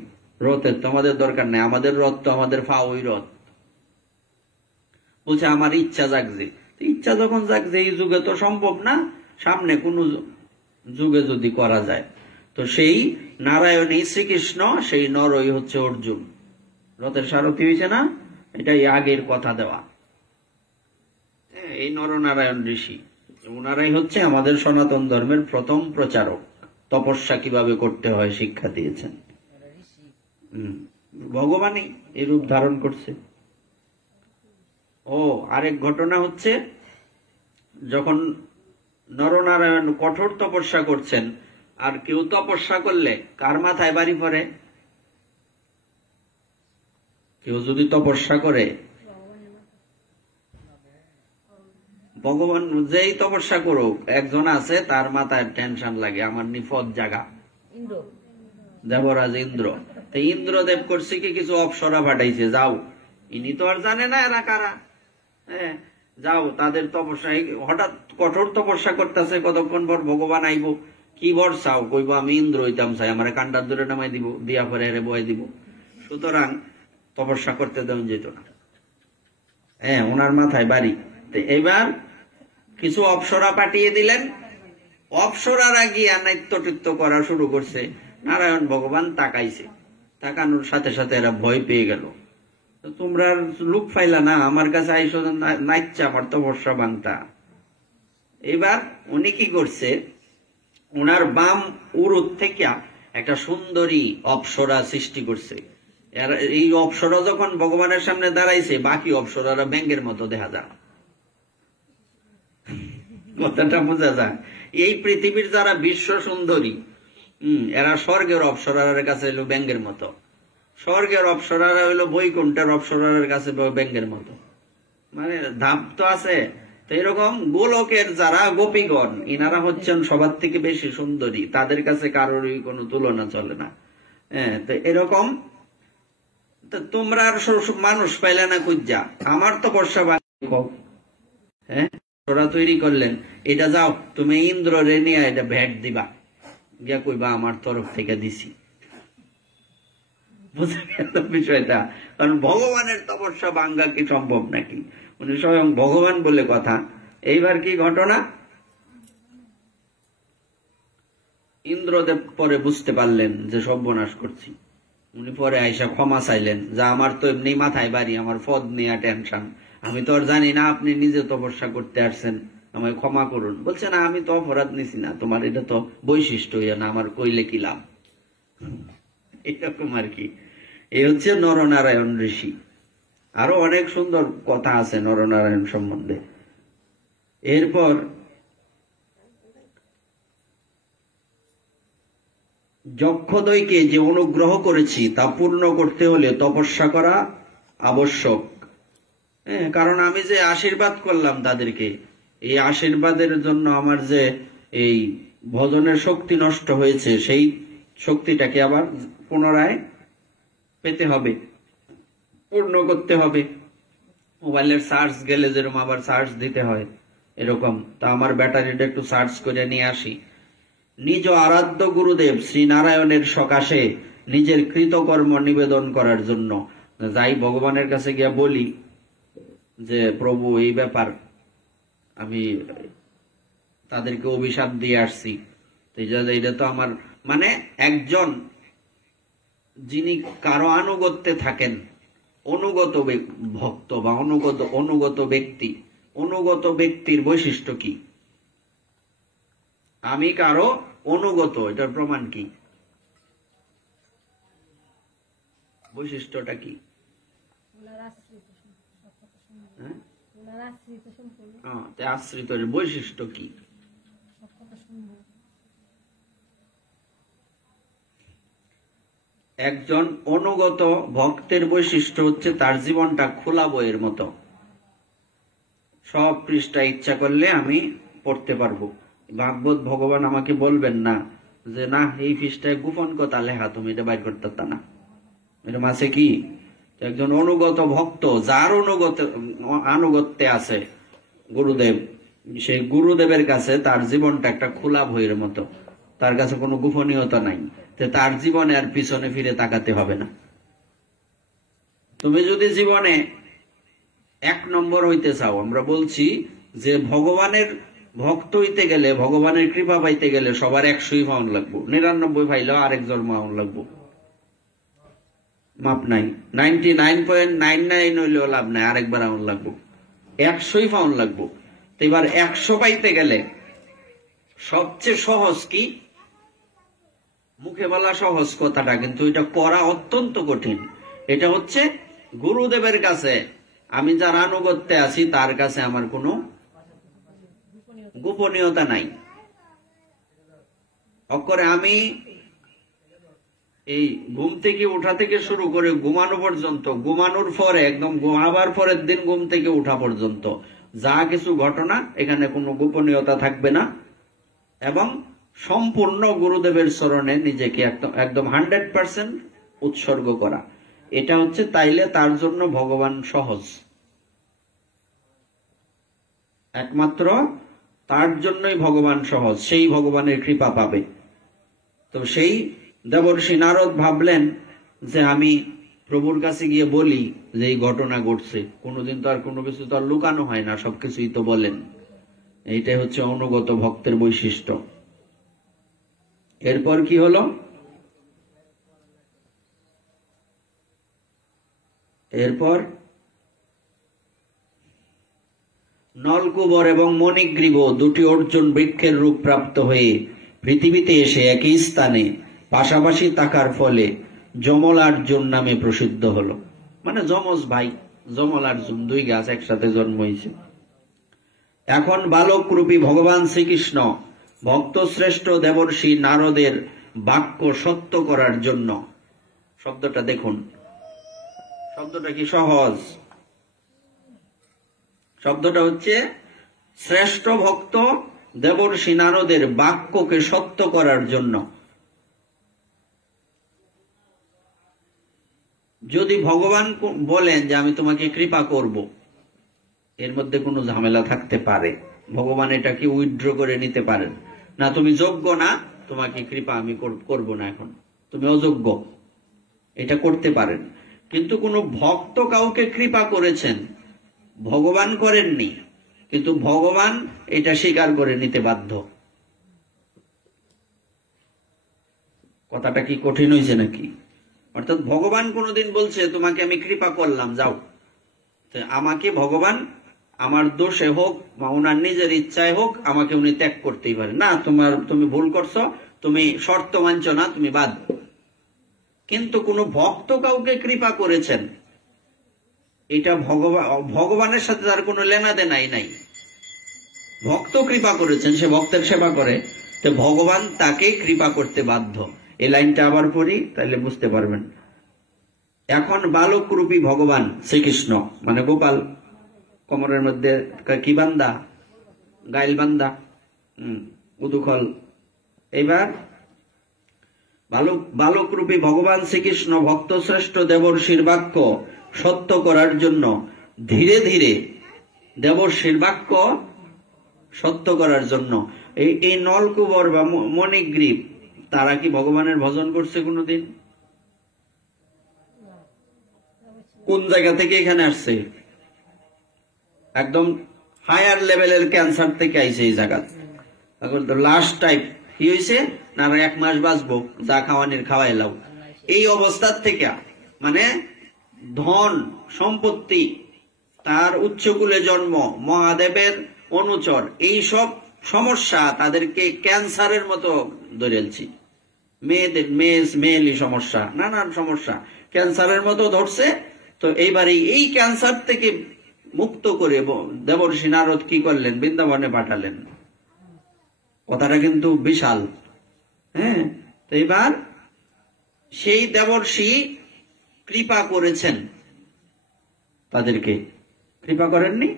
রথের তো আমাদের দরকার নেই, আমাদের রথ তো আমাদের ওই রথ। বলছে আমার ইচ্ছা জাগছে। ইচ্ছা যখন জাগছে, এই যুগে তো সম্ভব না, সামনে কোন যুগে যদি করা যায়। তো সেই নারায়ণী শ্রীকৃষ্ণ, সেই নরই হচ্ছে অর্জুন, রথের সারথি হয়েছে না, এটাই আগের কথা দেওয়া। এই নরনারায়ণ ঋষি, ওনারাই হচ্ছে আমাদের সনাতন ধর্মের প্রথম প্রচারক, তপস্যা কিভাবে করতে হয় শিক্ষা দিয়েছেন। ভগবানই এই রূপ ধারণ করছে। ও আরেক ঘটনা হচ্ছে, যখন নরনারায়ণ কঠোর তপস্যা করছেন, আর কেউ তপস্যা করলে কার মাথায় বাড়ি পড়ে? কেউ যদি তপস্যা করে, ভগবান যেই তপস্যা করুক, একজন আছে তার মাথায় টেনশন লাগে, আমার নিফত জায়গা, দেবরাজ ইন্দ্র। তো ইন্দ্রদেব করছে কি, কিছু অপ্সরা পাঠাইছে, যাও। ইনি তো আর জানে না এরা কারা। হ্যাঁ, যাও তাদের তপস্যা। হঠাৎ কঠোর তপস্যা করতেছে, কতক্ষণ পর ভগবান আইব, কি বর চাও? কইব আমি ইন্দ্র হইতাম চাই, আমার কান্ডার ধরে নামাই দিব, দিয়া পরে এরে বয়ে দিব। সুতরাং তপস্যা করতে দেওয়া যেত না। হ্যাঁ, ওনার মাথায় বাড়ি। এবার কিছু অপ্সরা পাঠিয়ে দিলেন। অপ্সরারা গিয়া নাট্যটিত্য করা শুরু করছে। নারায়ণ ভগবান তাকাইছে, তাকানোর সাথে সাথে এরা ভয় পেয়ে গেল। তোমরা লুক পাইলা না, আমার কাছে আইসো নাইচ্ছা, আমার তপস্যা বাংতা। এবার উনি কি করছে, ওনার বাম উরুত থেকে একটা সুন্দরী অপ্সরা সৃষ্টি করছে। এই অপ্সরা যখন ভগবানের সামনে দাঁড়াইছে, বাকি অপ্সরারা ব্যাঙের মতো দেখা যায়। কথাটা বোঝা যায়? এই পৃথিবীর যারা বিশ্ব সুন্দরী, এরা স্বর্গের অপ্সরার কাছে হইল ব্যাঙের মতো, স্বর্গের অপ্সরারা হইল বৈকুণ্ঠের অপ্সরার কাছে ব্যাঙের মতো। মানে ধাপ তো আছে। তো এরকম গোলকের যারা গোপীগণ, ইনারা হচ্ছেন সবার থেকে বেশি সুন্দরী, তাদের কাছে কারোরই কোনো তুলনা চলে না। হ্যাঁ, তো এরকম তোমরা আর মানুষ পাইলে না খুঁজা, আমার তো বর্ষা হ্যাঁ ওরা তৈরি করলেন। এটা যাও তুমি ইন্দ্র রে নিয়ে এটা ভেট দিবা, গিয়া কইবা আমার তরফ থেকে দিছি। বুঝা গেল বিষয়টা? কারণ ভগবানের তপস্যা ভাঙ্গা কি সম্ভব নাকি? উনি স্বয়ং ভগবান বলে কথা। এইবার কি ঘটনা, ইন্দ্রদেব পরে বুঝতে পারলেন যে সর্বনাশ করছি। উনি পরে আইসা ক্ষমা চাইলেন, যা আমার তো এমনি মাথায় বাড়ি, আমার পদ নিয়ে টেনশন, আমি তো আর জানি না আপনি নিজে তপস্যা করতে আসছেন, আমায় ক্ষমা করুন। বলছে না, আমি তো অপরাধ নিছি না, তোমার এটা তো বৈশিষ্ট্য হইয়া না, আমার কইলে কি লাভ। এরকম আর কি। এই হচ্ছে নরনারায়ণ ঋষি। আরো অনেক সুন্দর কথা আছে নরনারায়ণ সম্বন্ধে। এরপর যক্ষদ্বয়কে যে অনুগ্রহ করেছি তা পূর্ণ করতে হলে তপস্যা করা আবশ্যক। হ্যাঁ, কারণ আমি যে আশীর্বাদ করলাম তাদেরকে, এই আশীর্বাদের জন্য আমার যে এই ভজনের শক্তি নষ্ট হয়েছে, সেই শক্তিটাকে আবার পুনরায় পেতে হবে, পূর্ণ করতে হবে। মোবাইলের চার্জ গেলে যেরকম আবার চার্জ দিতে হয়, এরকম তা আমার ব্যাটারিটা একটু চার্জ করে নিয়ে আসি। নিজ আরাধ্য গুরুদেব শ্রী নারায়ণের সকাশে নিজের কৃতকর্ম নিবেদন করার জন্য যাই ভগবানের কাছে গিয়া বলি যে প্রভু এই ব্যাপার, আমি তাদেরকে অভিশাপ দিয়ে আসছি, এটা তো আমার মানে একজন যিনি কারো আনুগত্যে থাকেন, অনুগত ভক্ত বা অনুগত ব্যক্তি, অনুগত ব্যক্তির বৈশিষ্ট্য কি? আমি কারো অনুগত, এটার প্রমাণ কি? বৈশিষ্ট্যটা কি? আশ্রিত বৈশিষ্ট্য কি? একজন অনুগত ভক্তের বৈশিষ্ট্য হচ্ছে তার জীবনটা খোলা বইয়ের মতো, সব পৃষ্ঠা ইচ্ছা করলে আমি পড়তে পারবো। ভাগবত ভগবান আমাকে বলবেন না যে না এই পৃষ্ঠায় গোপন কথা লেখা, তুমি এটা বাইর করতে পারতা না। এরকম আছে কি? একজন অনুগত ভক্ত যার আনুগত্যে আছে গুরুদেব, সেই গুরুদেবের কাছে তার জীবনটা একটা খোলা বইয়ের মতো, তার কাছে কোনো গোপনীয়তা নাই, তার জীবনে আর পিছনে ফিরে তাকাতে হবে না। তুমি যদি জীবনে 1 নম্বর হইতে চাও, আমরা বলছি যে ভগবানের ভক্ত হইতে গেলে, ভগবানের কৃপা পাইতে গেলে সবার 100 পাউন্ড লাগবো, 99 পাইলেও আরেক জন্ম লাগবো, মাপ নাই। 99.99 হইলেও লাভ নাই, আরেকবার আউন্ড লাগবো, 100 পাউন্ড লাগবো। এবার 100 পাইতে গেলে সবচেয়ে সহজ কি? মুখে বলা সহজ কথাটা, কিন্তু এটা করা অত্যন্ত কঠিন। এটা হচ্ছে গুরুদেবের কাছে আমি যার আনুগত্যে আছি তার কাছে আমার কোনো গোপনীয়তা নাই। অক্ষরে আমি এই ঘুম থেকে উঠা থেকে শুরু করে ঘুমানো পর্যন্ত, ঘুমানোর পরে একদম ঘুমাবার পরের দিন ঘুম থেকে উঠা পর্যন্ত যা কিছু ঘটনা, এখানে কোনো গোপনীয়তা থাকবে না, এবং সম্পূর্ণ গুরুদেবের চরণে নিজেকে একদম 100% উৎসর্গ করা। এটা হচ্ছে তাইলে তার জন্য ভগবান সহজ। একমাত্র তার জন্যই ভগবান সহজ, সেই ভগবানের কৃপা পাবে। তো সেই দেবর্ষি নারদ ভাবলেন যে আমি প্রভুর কাছে গিয়ে বলি যে এই ঘটনা ঘটছে। কোনোদিন তো আর কোনো কিছু তো আর লুকানো হয় না, সবকিছুই তো বলেন। এইটাই হচ্ছে অনুগত ভক্তের বৈশিষ্ট্য। এরপর কি হলো? এরপর নলকুবর এবং মণিগ্রীব দুটি অর্জুন বৃক্ষের রূপ প্রাপ্ত হয়ে পৃথিবীতে এসে একই স্থানে পাশাপাশি থাকার ফলে যমলার্জুন নামে প্রসিদ্ধ হলো। মানে যমজ ভাই, যমলার্জুন, দুই গাছ একসাথে জন্ম হয়েছে। এখন বালক রূপী ভগবান শ্রীকৃষ্ণ ভক্ত শ্রেষ্ঠ দেবর্ষি নারদের বাক্য সত্য করার জন্য, শব্দটা দেখুন, শব্দটা কি সহজ? শব্দটা হচ্ছে শ্রেষ্ঠ ভক্ত দেবর্ষি নারদের বাক্যকে সত্য করার জন্য। যদি ভগবান বলেন যে আমি তোমাকে কৃপা করব, এর মধ্যে কোনো ঝামেলা থাকতে পারে। ভগবান এটাকে উইথড্র করে নিতে পারেন, না তুমি যোগ্য না, তোমাকে কৃপা আমি করব না, এখন তুমি অযোগ্য, এটা করতে পারেন। কিন্তু কোন ভক্ত কাউকে কৃপা করেছেন, ভগবান করেননি, কিন্তু ভগবান এটা স্বীকার করে নিতে বাধ্য। কথাটা কি কঠিন হয়েছে নাকি? অর্থাৎ ভগবান কোনদিন বলছে তোমাকে আমি কৃপা করলাম, যাও। আমাকে ভগবান আমার দোষে হোক বা ওনার নিজের ইচ্ছায় হোক আমাকে উনি ত্যাগ করতেই পারে না, তুমি ভুল করছো, তুমি শর্ত মানছ না, তুমি বাদ। কিন্তু কোন ভক্ত কাউকে কৃপা করেছেন, এটা ভগবানের সাথে তার কোনো লেনা দেনাই নাই। ভক্ত কৃপা করেছেন, সে ভক্তের সেবা করে, তো ভগবান তাকে কৃপা করতে বাধ্য। এই লাইনটা আবার পড়ি, তাহলে বুঝতে পারবেন। এখন বালক রূপী ভগবান শ্রীকৃষ্ণ মানে গোপাল, কোমরের মধ্যে কি বান্দা? গাইল বান্দা, উদুখল। এবার বালক রূপী ভগবান শ্রীকৃষ্ণ ভক্ত শ্রেষ্ঠ দেবর্ষির বাক্য সত্য করার জন্য ধীরে ধীরে দেবর্ষির বাক্য সত্য করার জন্য এই নলকুবর বা মণিগ্রীব, তারা কি ভগবানের ভজন করছে কোনদিন? কোন জায়গা থেকে এখানে আসছে? একদম হায়ার লেভেলের ক্যান্সার থেকে আইছে এই জায়গা। এখন তো লাস্ট টাইম কি হয়েছে না, 1 মাস বাঁচবো, যা খাওয়ানির খাওয়াইলাম, এই অবস্থার থেকে, মানে ধন সম্পত্তি, তার উচ্চকুলে জন্ম, মহাদেবের অনুচর, এই সব সমস্যা তাদেরকে ক্যান্সারের মতো ধরেছি। মেয়েদের মেয়েলি সমস্যা, নানান সমস্যা ক্যান্সারের মতো ধরছে। তো এইবারে এই ক্যান্সার থেকে মুক্ত করে দেবর্ষি নারদ কি করলেন? বৃন্দাবনে পাঠালেন। কথাটা কিন্তু বিশাল। হ্যাঁ, তো এবার সেই দেবর্ষি কৃপা করেছেন, তাদেরকে কৃপা করেননি।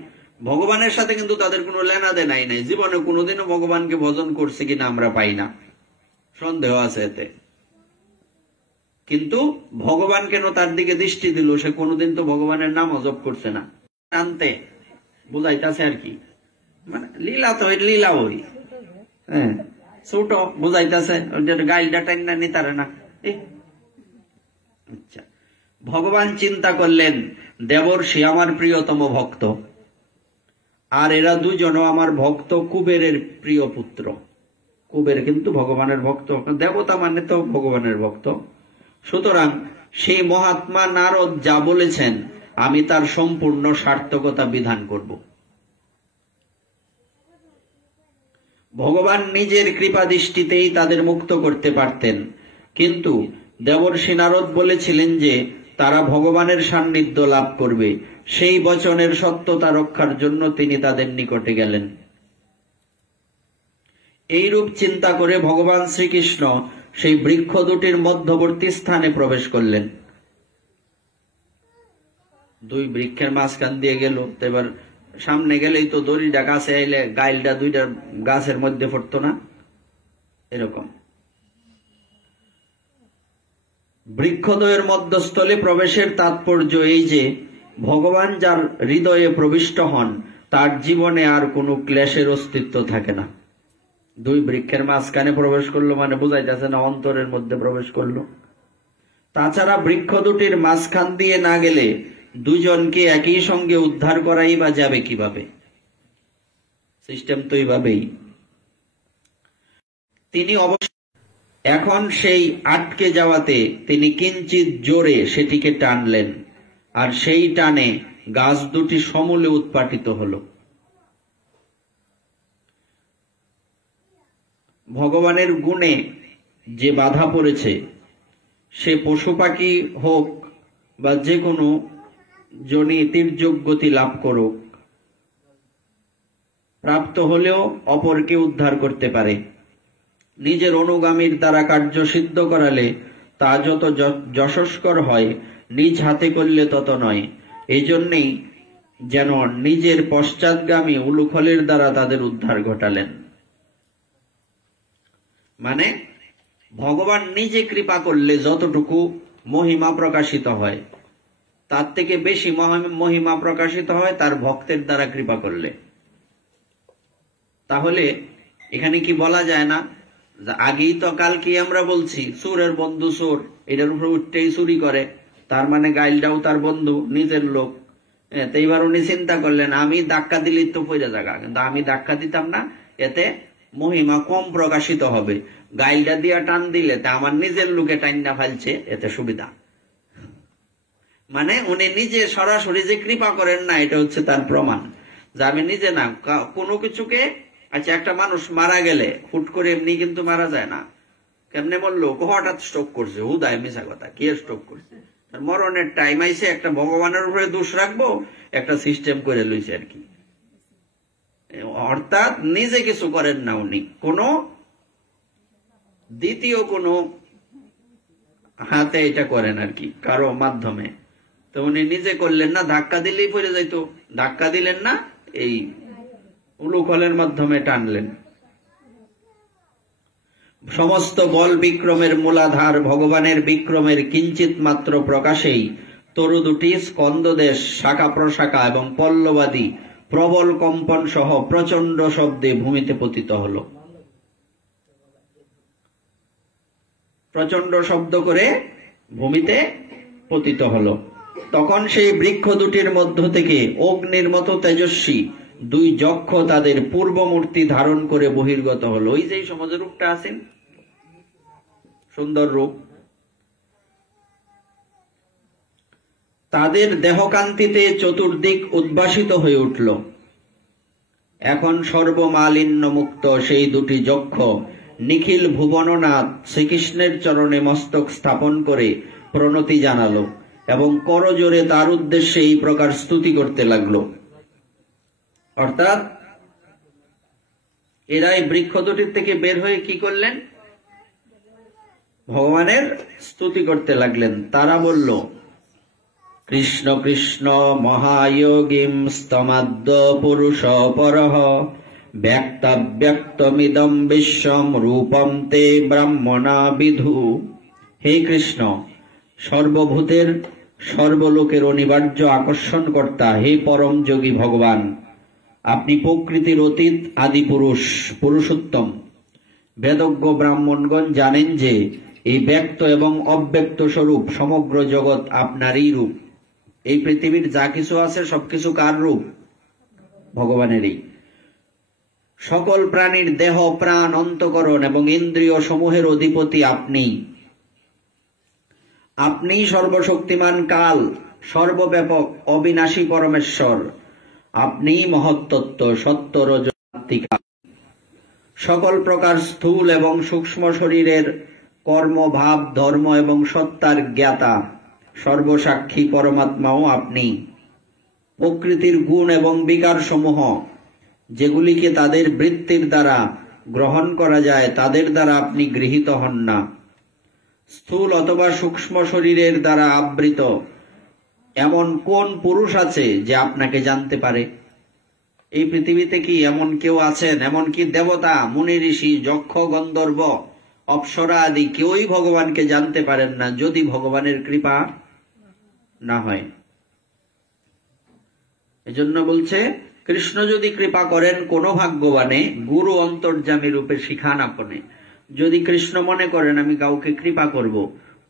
ভগবানের সাথে কিন্তু তাদের কোনো লেনা দেনাই নাই। জীবনে কোনোদিনও ভগবানকে ভজন করছে কিনা আমরা পাই না, সন্দেহ আছে এতে। কিন্তু ভগবান কেন তার দিকে দৃষ্টি দিল? সে কোনোদিন তো ভগবানের নাম জপ করছে না। টানতে বুঝাইতেছে আর কি, মানে লীলা তো লীলা ওই, হ্যাঁ, ছোট বুঝাইতেছে, গাইলটা টাইনা নিতারে না। আচ্ছা, ভগবান চিন্তা করলেন দেবর্ষি আমার প্রিয়তম ভক্ত, আর এরা দুজনও আমার ভক্ত কুবেরের প্রিয় পুত্র। কুবের কিন্তু ভগবানের ভক্ত, দেবতা মানে তো ভগবানের ভক্ত। সুতরাং সেই মহাত্মা নারদ যা বলেছেন আমি তার সম্পূর্ণ সার্থকতা বিধান করব। ভগবান নিজের কৃপা দৃষ্টিতেই তাদের মুক্ত করতে পারতেন, কিন্তু দেবর্ষি নারদ বলেছিলেন যে তারা ভগবানের সান্নিধ্য লাভ করবে। সেই বচনের সত্যতা রক্ষার জন্য তিনি তাদের নিকটে গেলেন। এইরূপ চিন্তা করে ভগবান শ্রীকৃষ্ণ সেই বৃক্ষ দুটির মধ্যবর্তী স্থানে প্রবেশ করলেন। দুই বৃক্ষের মাঝখান দিয়ে গেল, এবার সামনে গেলেই তো দড়িটা গাছে আইলে গাইলটা দুইটা গাছের মধ্যে পড়তো না, এরকম। বৃক্ষদ্বয়ের মধ্যস্থলে প্রবেশের তাৎপর্য এই যে ভগবান যার হৃদয়ে প্রবিষ্ট হন তার জীবনে আর কোনো ক্লেশের অস্তিত্ব থাকে না। দুই বৃক্ষের মাঝখানে প্রবেশ করলো মানে বুঝাইতেছে না অন্তরের মধ্যে প্রবেশ করলো। তাছাড়া বৃক্ষ দুটির মাঝখান দিয়ে না গেলে দুজনকে একই সঙ্গে উদ্ধার করাই বা যাবে কিভাবে? সিস্টেম তো এইভাবেই। তিনি অবশ্য এখন সেই আটকে যাওয়াতে তিনি কিঞ্চিত জোরে সেটিকে টানলেন, আর সেই টানে গাছ দুটি সমূলে উৎপাটিত হল। ভগবানের গুণে যে বাধা পড়েছে, সে পশু পাখি হোক বা যে কোনো জনি তীর্যগতি লাভ করুক, প্রাপ্ত হলেও অপরকে উদ্ধার করতে পারে। নিজের অনুগামীর দ্বারা কার্য সিদ্ধ করালে তা যত যশস্কর হয়, নিজ হাতে করলে তত নয়। এই জন্যেই যেন নিজের পশ্চাৎগামী উলুখলের দ্বারা তাদের উদ্ধার ঘটালেন। মানে ভগবান নিজে কৃপা করলে যতটুকু মহিমা প্রকাশিত হয়, তার থেকে বেশি মহিমা প্রকাশিত হয় তার ভক্তের দ্বারা কৃপা করলে। তাহলে এখানে কি বলা যায় না, আগেই তো কালকে আমরা বলছি চোরের বন্ধু চোর, এটার উপরে উঠতেই চুরি করে, তার মানে গাইলটাও তার বন্ধু, নিজের লোক। তো এইবার উনি চিন্তা করলেন আমি ধাক্কা দিলেই তো পড়ে জায়গা, কিন্তু আমি ধাক্কা দিতাম না, এতে মহিমা কম প্রকাশিত হবে। গাইলটা দিয়া টান দিলে তা আমার নিজের লোকে টান না ফেলছে, এতে সুবিধা। মানে উনি নিজে সরাসরি যে কৃপা করেন না, এটা হচ্ছে তার প্রমাণ যে আমি নিজে না কোনো কিছুকে। আচ্ছা, একটা মানুষ মারা গেলে হুট করে এমনি কিন্তু মারা যায় না। কেমনে বললো, হঠাৎ স্ট্রোক করছে, হুদায় মিশা কথা, কে স্ট্রোক করছে? মরণের টাইম আইসে, একটা ভগবানের উপরে দোষ রাখবো, একটা সিস্টেম করে লইছে আর কি। অর্থাৎ নিজে কিছু করেন না উনি, কোনো দ্বিতীয় কোনো হাতে এটা করেন আর কি, কারো মাধ্যমে। তো উনি নিজে করলেন না, ধাক্কা দিলেই পড়ে যাইতো, ধাক্কা দিলেন না, এই উলুখলের মাধ্যমে টানলেন। সমস্ত বল বিক্রমের মূলাধার ভগবানের বিক্রমের কিঞ্চিত মাত্র প্রকাশেই তরু দুটি স্কন্দদেশ, শাখা প্রশাখা এবং পল্লবাদী প্রবল কম্পন সহ প্রচন্ড শব্দে ভূমিতে পতিত হল। প্রচন্ড শব্দ করে ভূমিতে পতিত হল। তখন সেই বৃক্ষ দুটির মধ্য থেকে অগ্নির মতো তেজস্বী দুই যক্ষ তাদের পূর্বমূর্তি ধারণ করে বহির্গত হলো। ওই যে সমাজের রূপটা আছেন, সুন্দর রূপ, তাদের দেহকান্তিতে চতুর্দিক উদ্ভাসিত হয়ে উঠল। এখন সর্বমালিন্য মুক্ত সেই দুটি যক্ষ নিখিল ভুবননাথ শ্রীকৃষ্ণের চরণে মস্তক স্থাপন করে প্রণতি জানালো এবং করজোরে তার উদ্দেশ্যে এই প্রকার স্তুতি করতে লাগলো। অর্থাৎ এরাই বৃক্ষ দুটির থেকে বের হয়ে কি করলেন, ভগবানের স্তুতি করতে লাগলেন। তারা বলল, কৃষ্ণ কৃষ্ণ মহায়োগীম স্তমাদ্য পুরুষ পরহ ব্যক্তাব্যক্তমিদম বিশ্বম রূপম তে ব্রাহ্মণা বিধু। হে কৃষ্ণ, সর্বভূতের সর্বলোকের অনিবার্য আকর্ষণকর্তা, হে পরম যোগী ভগবান, আপনি প্রকৃতির অতীত আদি পুরুষ, পুরুষোত্তম। বেদজ্ঞ ব্রাহ্মণগণ জানেন যে এই ব্যক্ত এবং অব্যক্ত স্বরূপ সমগ্র জগৎ আপনারই রূপ। এই পৃথিবীর যা কিছু আছে সবকিছু কার রূপ? ভগবানেরই। সকল প্রাণীর দেহ, প্রাণ, অন্তঃকরণ এবং ইন্দ্রিয় সমূহের অধিপতি আপনি। আপনি সর্বশক্তিমান কাল, সর্বব্যাপক অবিনাশী পরমেশ্বর। আপনি মহত্তত্ত্ব, সত্য, রজতাত্মিকা, সকল প্রকার স্থূল এবং সূক্ষ্ম শরীরের কর্ম, ভাব, ধর্ম এবং সত্তার জ্ঞাতা, সর্বসাক্ষী পরমাত্মাও আপনি। প্রকৃতির গুণ এবং বিকার সমূহ যেগুলিকে তাদের বৃত্তির দ্বারা গ্রহণ করা যায়, তাদের দ্বারা আপনি গৃহীত হন না। স্থূল অথবা সূক্ষ্ম শরীরের দ্বারা আবৃত এমন কোন পুরুষ আছে যে আপনাকে জানতে পারে? এই পৃথিবীতে কি এমন কেউ আছেন? এমনকি দেবতা, মুনি, ঋষি, যক্ষ, গন্ধর্ব, অপ্সরা আদি কেউই ভগবানকে জানতে পারেন না যদি ভগবানের কৃপা না হয়। এজন্য বলছে কৃষ্ণ যদি কৃপা করেন কোন ভাগ্যবানে গুরু অন্তর্যামী রূপে শিখান আপনে। যদি কৃষ্ণ মনে করেন আমি কাউকে কৃপা করব,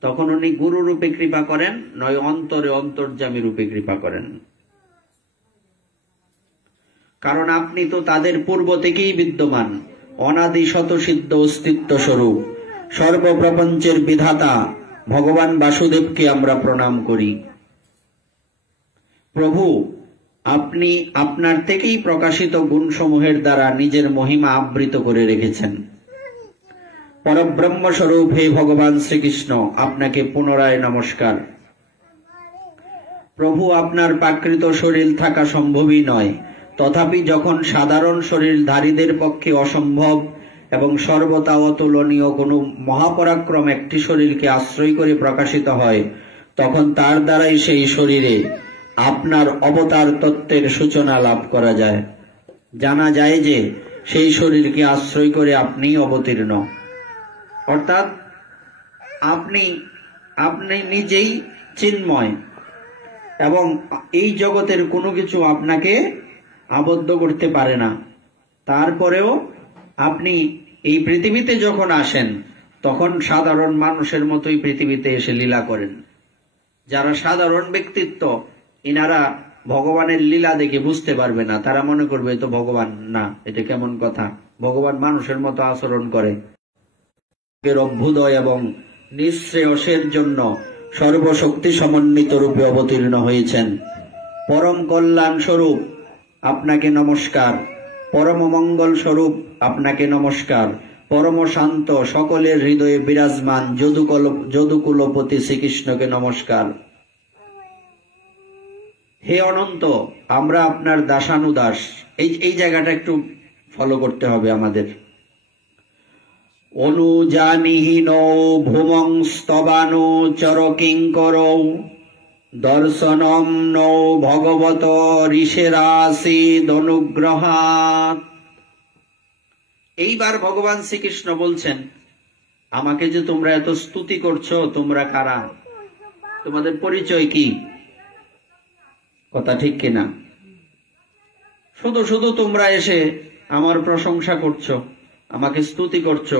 তখন উনি গুরু রূপে কৃপা করেন, নয় অন্তরে অন্তর্যামী রূপে কৃপা করেন। কারণ আপনি তো তাদের পূর্ব থেকেই বিদ্যমান, অনাদি শতসিদ্ধ অস্তিত্ব স্বরূপ, সর্বপ্রপঞ্চের বিধাতা ভগবান বাসুদেবকে আমরা প্রণাম করি। প্রভু, আপনি আপনার থেকেই প্রকাশিত গুণসমূহের দ্বারা নিজের মহিমা আবৃত করে রেখেছেন। পরব্রহ্ম স্বরূপ হে ভগবান শ্রীকৃষ্ণ, আপনাকে পুনরায় নমস্কার। প্রভু, আপনার প্রাকৃত শরীর থাকা সম্ভবই নয়, তথাপি যখন সাধারণ শরীরধারীদের পক্ষে অসম্ভব এবং সর্বদা অতুলনীয় কোন মহাপরাক্রম একটি শরীরকে আশ্রয় করে প্রকাশিত হয়, তখন তার দ্বারাই সেই শরীরে আপনার অবতার তত্ত্বের সূচনা লাভ করা যায়। জানা যায় যে সেই শরীরকে আশ্রয় করে আপনি অবতীর্ণ, অর্থাৎ আপনি নিজেই চিন্ময় এবং এই জগতের কোনো কিছু আপনাকে আবদ্ধ করতে পারে না। তারপরেও আপনি এই পৃথিবীতে যখন আসেন তখন সাধারণ মানুষের মতোই পৃথিবীতে এসে লীলা করেন। যারা সাধারণ ব্যক্তিত্ব, ইনারা ভগবানের লীলা দেখে বুঝতে পারবে না, তারা মনে করবে তো ভগবান না, এটা কেমন কথা, ভগবান মানুষের মতো আচরণ করে। অভ্যুদয় এবং নিঃশ্রেয়সের জন্য সর্বশক্তি সমন্বিত রূপে অবতীর্ণ হয়েছেন। পরম কল্যাণ স্বরূপ আপনাকে নমস্কার, পরম মঙ্গল স্বরূপ আপনাকে নমস্কার, পরম শান্ত সকলের হৃদয়ে বিরাজমান যদুকুলপতি শ্রীকৃষ্ণকে নমস্কার। হে অনন্ত, আমরা আপনার দাসানুদাস। এই জায়গাটা একটু ফলো করতে হবে আমাদের। অনুজানিহীন ভুমং স্তবানো চরকিঙ্কর দর্শনম নৌ ভগবত ঋষেরাশি দনুগ্রহাৎ। এইবার ভগবান শ্রীকৃষ্ণ বলছেন, আমাকে যে তোমরা এত স্তুতি করছো, তোমরা কারা? তোমাদের পরিচয় কি? কথা ঠিক কিনা? শুধু শুধু তোমরা এসে আমার প্রশংসা করছো, আমাকে স্তুতি করছো,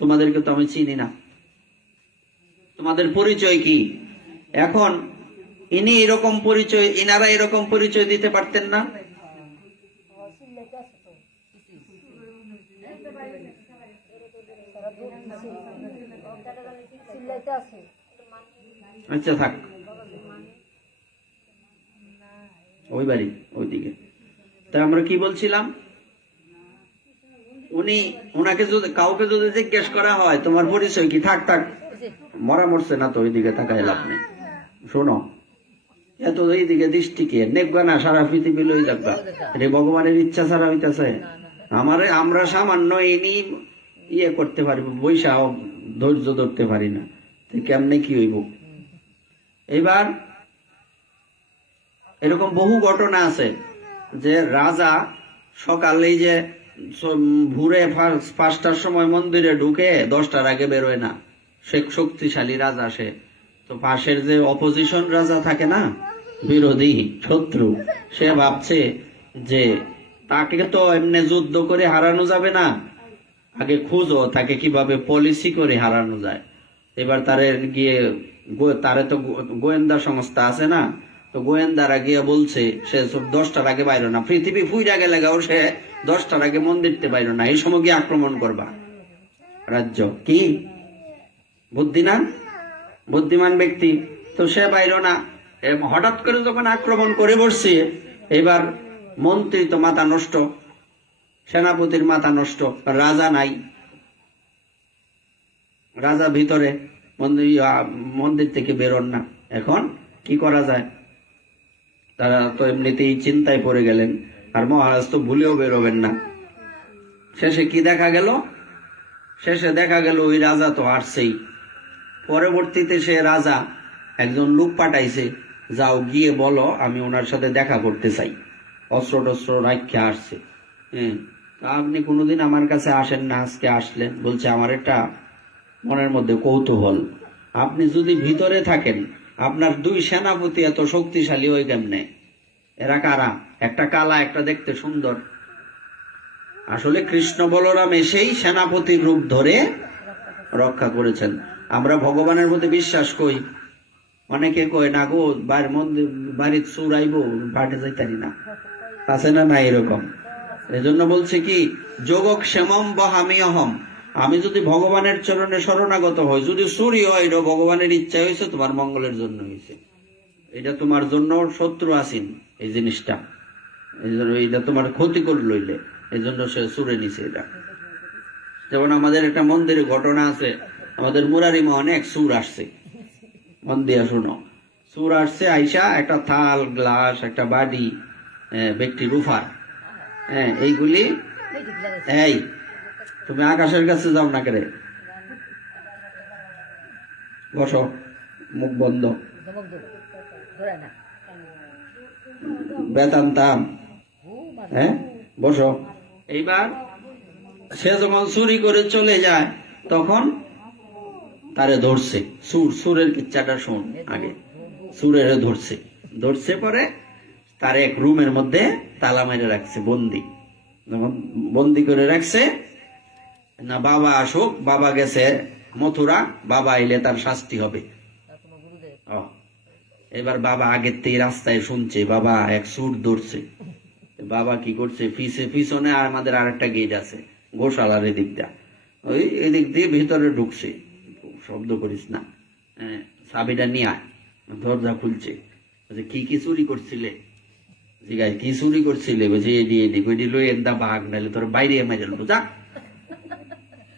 তোমাদেরকে তো আমি চিনি না, তোমাদের পরিচয় কি? এখন ইনারা এরকম পরিচয় দিতে পারতেন না? আচ্ছা থাক, ওই বাড়ি ওইদিকে। তা আমরা কি বলছিলাম? উনাকে যদি কাউকে যদি জিজ্ঞেস করা হয় তোমার পরিচয় কি, থাক থাক, মরা মরছে না তো, ওইদিকে তাকায় লাভ নেই। শোনো, এত এইদিকে দৃষ্টি কে দেখবা না, সারা পৃথিবী লই দেখবা, এটা ভগবানের ইচ্ছা ছাড়া হইতেছে? আমরা সামান্য এনি ইয়ে করতে পারি, বৈশা ধৈর্য ধরতে পারি না, কেমনে কি হইব? এবার এরকম বহু ঘটনা আছে যে রাজা সকালেই যে ভোরে 5টার সময় মন্দিরে ঢুকে 10টার আগে বেরোয় না, সে শক্তিশালী রাজা। সে তো পাশের যে অপোজিশন রাজা থাকে না, বিরোধী শত্রু, সে ভাবছে যে তাকে তো এমনি যুদ্ধ করে হারানো যাবে না, আগে খুঁজো তাকে কিভাবে পলিসি করে হারানো যায়। এবার তারে তো গোয়েন্দা সংস্থা আছে না, তো গোয়েন্দারা গিয়ে বলছে সে 10টার আগে বাইরো না, পৃথিবী ফুইরা গেলে গাও সে 10টার আগে মন্দিরতে বাইরো না, এই সময় গিয়ে আক্রমণ করবা রাজ্য। কি বুদ্ধি না, বুদ্ধিমান ব্যক্তি। তো সে বাইরো না, হঠাৎ করে যখন আক্রমণ করে বসছে, এবার মন্ত্রী তো মাথা নষ্ট, সেনাপতির মাথা নষ্ট, রাজা নাই, রাজা ভিতরে মন্দির থেকে বেরোন না। এখন কি করা যায়? তারা তো এমনিতেই চিন্তায় পড়ে গেলেন, আর মহারাজ তো ভুলেও বেরোবেন না। শেষে কি দেখা গেল? শেষে দেখা গেল ওই রাজা তো আসছেই। পরবর্তীতে সে রাজা একজন লোক পাঠাইছে, যাও গিয়ে বলো আমি ওনার সাথে দেখা করতে চাই, অস্ত্র টস্ত্র রাখা আসছে। আপনি কোনোদিন আমার কাছে আসেন না, আজকে আসলেন। বলছে আমার একটা মনের মধ্যে কৌতূহল, আপনি যদি ভিতরে থাকেন আপনার 2 সেনাপতি এত শক্তিশালী হয় কেমনে? এরা কারা? একটা কালা, একটা দেখতে সুন্দর। আসলে কৃষ্ণ বলরাম এসেই সেনাপতির রূপ ধরে রক্ষা করেছেন। আমরা ভগবানের প্রতি বিশ্বাস কই, অনেকে কয় না গো বাড়ির চুর আইব, বাড়ি যাইতারি না, আছে না? না এরকম। এজন্য বলছে কি, যোগক্ষেমম বহামি অহম, আমি যদি ভগবানের চরণে শরণাগত হই, যদি চুরি হয় এটা ভগবানের ইচ্ছা হয়েছে, তোমার মঙ্গলের জন্য হয়েছে, এটা তোমার জন্য শত্রু আসিন এই জিনিসটা, এটা তোমার ক্ষতি করে লইলে, এই জন্য সে চুরে নিছে এটা। যেমন আমাদের একটা মন্দিরের ঘটনা আছে, আমাদের মুরারি মোহনে এক সুর আসছে, মন দিয়া শুনো। সুর আসছে, আইসা একটা থাল, গ্লাস, একটা বাড়ি, ব্যক্তি রুফা, এইগুলি, এই তুমি আকাশের কাছে যাও না কেরে, বসো, মুখ বন্ধ, বেতান্তাম, বসো। এইবার সে যখন চুরি করে চলে যায়, তখন তারে ধরছে, সুরের কিচ্ছাটা শোন আগে, সুরের ধরছে পরে তার এক রুমের মধ্যে তালা মেরে রাখছে, বন্দি করে রাখছে। না বাবা আসুক, বাবা গেছে মথুরা, বাবা এলে তার শাস্তি হবে। এবার বাবা আগের থেকে রাস্তায় শুনছে বাবা এক সুর ধরছে। বাবা কি করছে, পিছনে আমাদের আর একটা গেট আছে গোশালার এদিকটা, ওই এদিক দিয়ে ভিতরে ঢুকছে, শব্দ করিস না, চাবিটা নিয়ে আয়, দরজা খুলছে। কি কি চুরি করছিলে? জিগায় কি চুরি করছিলে? বলছে এডি লই এন্দা বাঘ, নাইলে তোর বাইরে মেজাল বুঝা।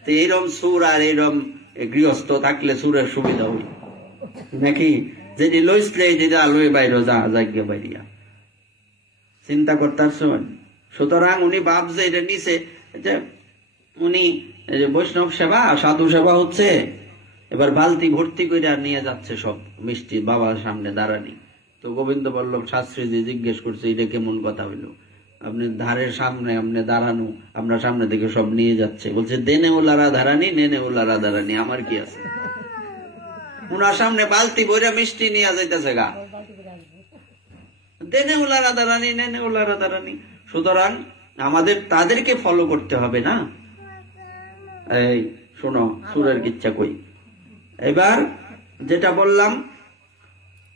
তো এইরকম সুর আর এইরকম গৃহস্থ থাকলে সুরের সুবিধা হই নাকি? যেটি লইসলে যেটা লই বাইরে যা যাগ্যে বাইরিয়া, চিন্তা করতেছেন। সুতরাং উনি ভাবছে এটা নিছে, উনি বৈষ্ণব সেবা, সাধু সেবা হচ্ছে, এবার বালতি ভর্তি করে নিয়ে যাচ্ছে সব মিষ্টি বাবার সামনে দাঁড়ানি। তো গোবিন্দ বল্লভ শাস্ত্রীজি জিজ্ঞেস করছে, এটা কেমন কথা হইল? আপনি ধারের সামনে আপনি দাঁড়ানো, আমরা সামনে থেকে সব নিয়ে যাচ্ছে। বলছে দেনে ওলারা ধারানি, নেনে ওলারা দাঁড়ানি, আমার কি আছে? উনার সামনে বালতি ভরে মিষ্টি নিয়ে যাইতেছে গা, দেনে ওলারা দাঁড়ানি, নেনে ওলারা দাঁড়ানি। সুতরাং আমাদের তাদেরকে ফলো করতে হবে না। এই শোনো, সুরের কিচ্ছা কই। এবার যেটা বললাম,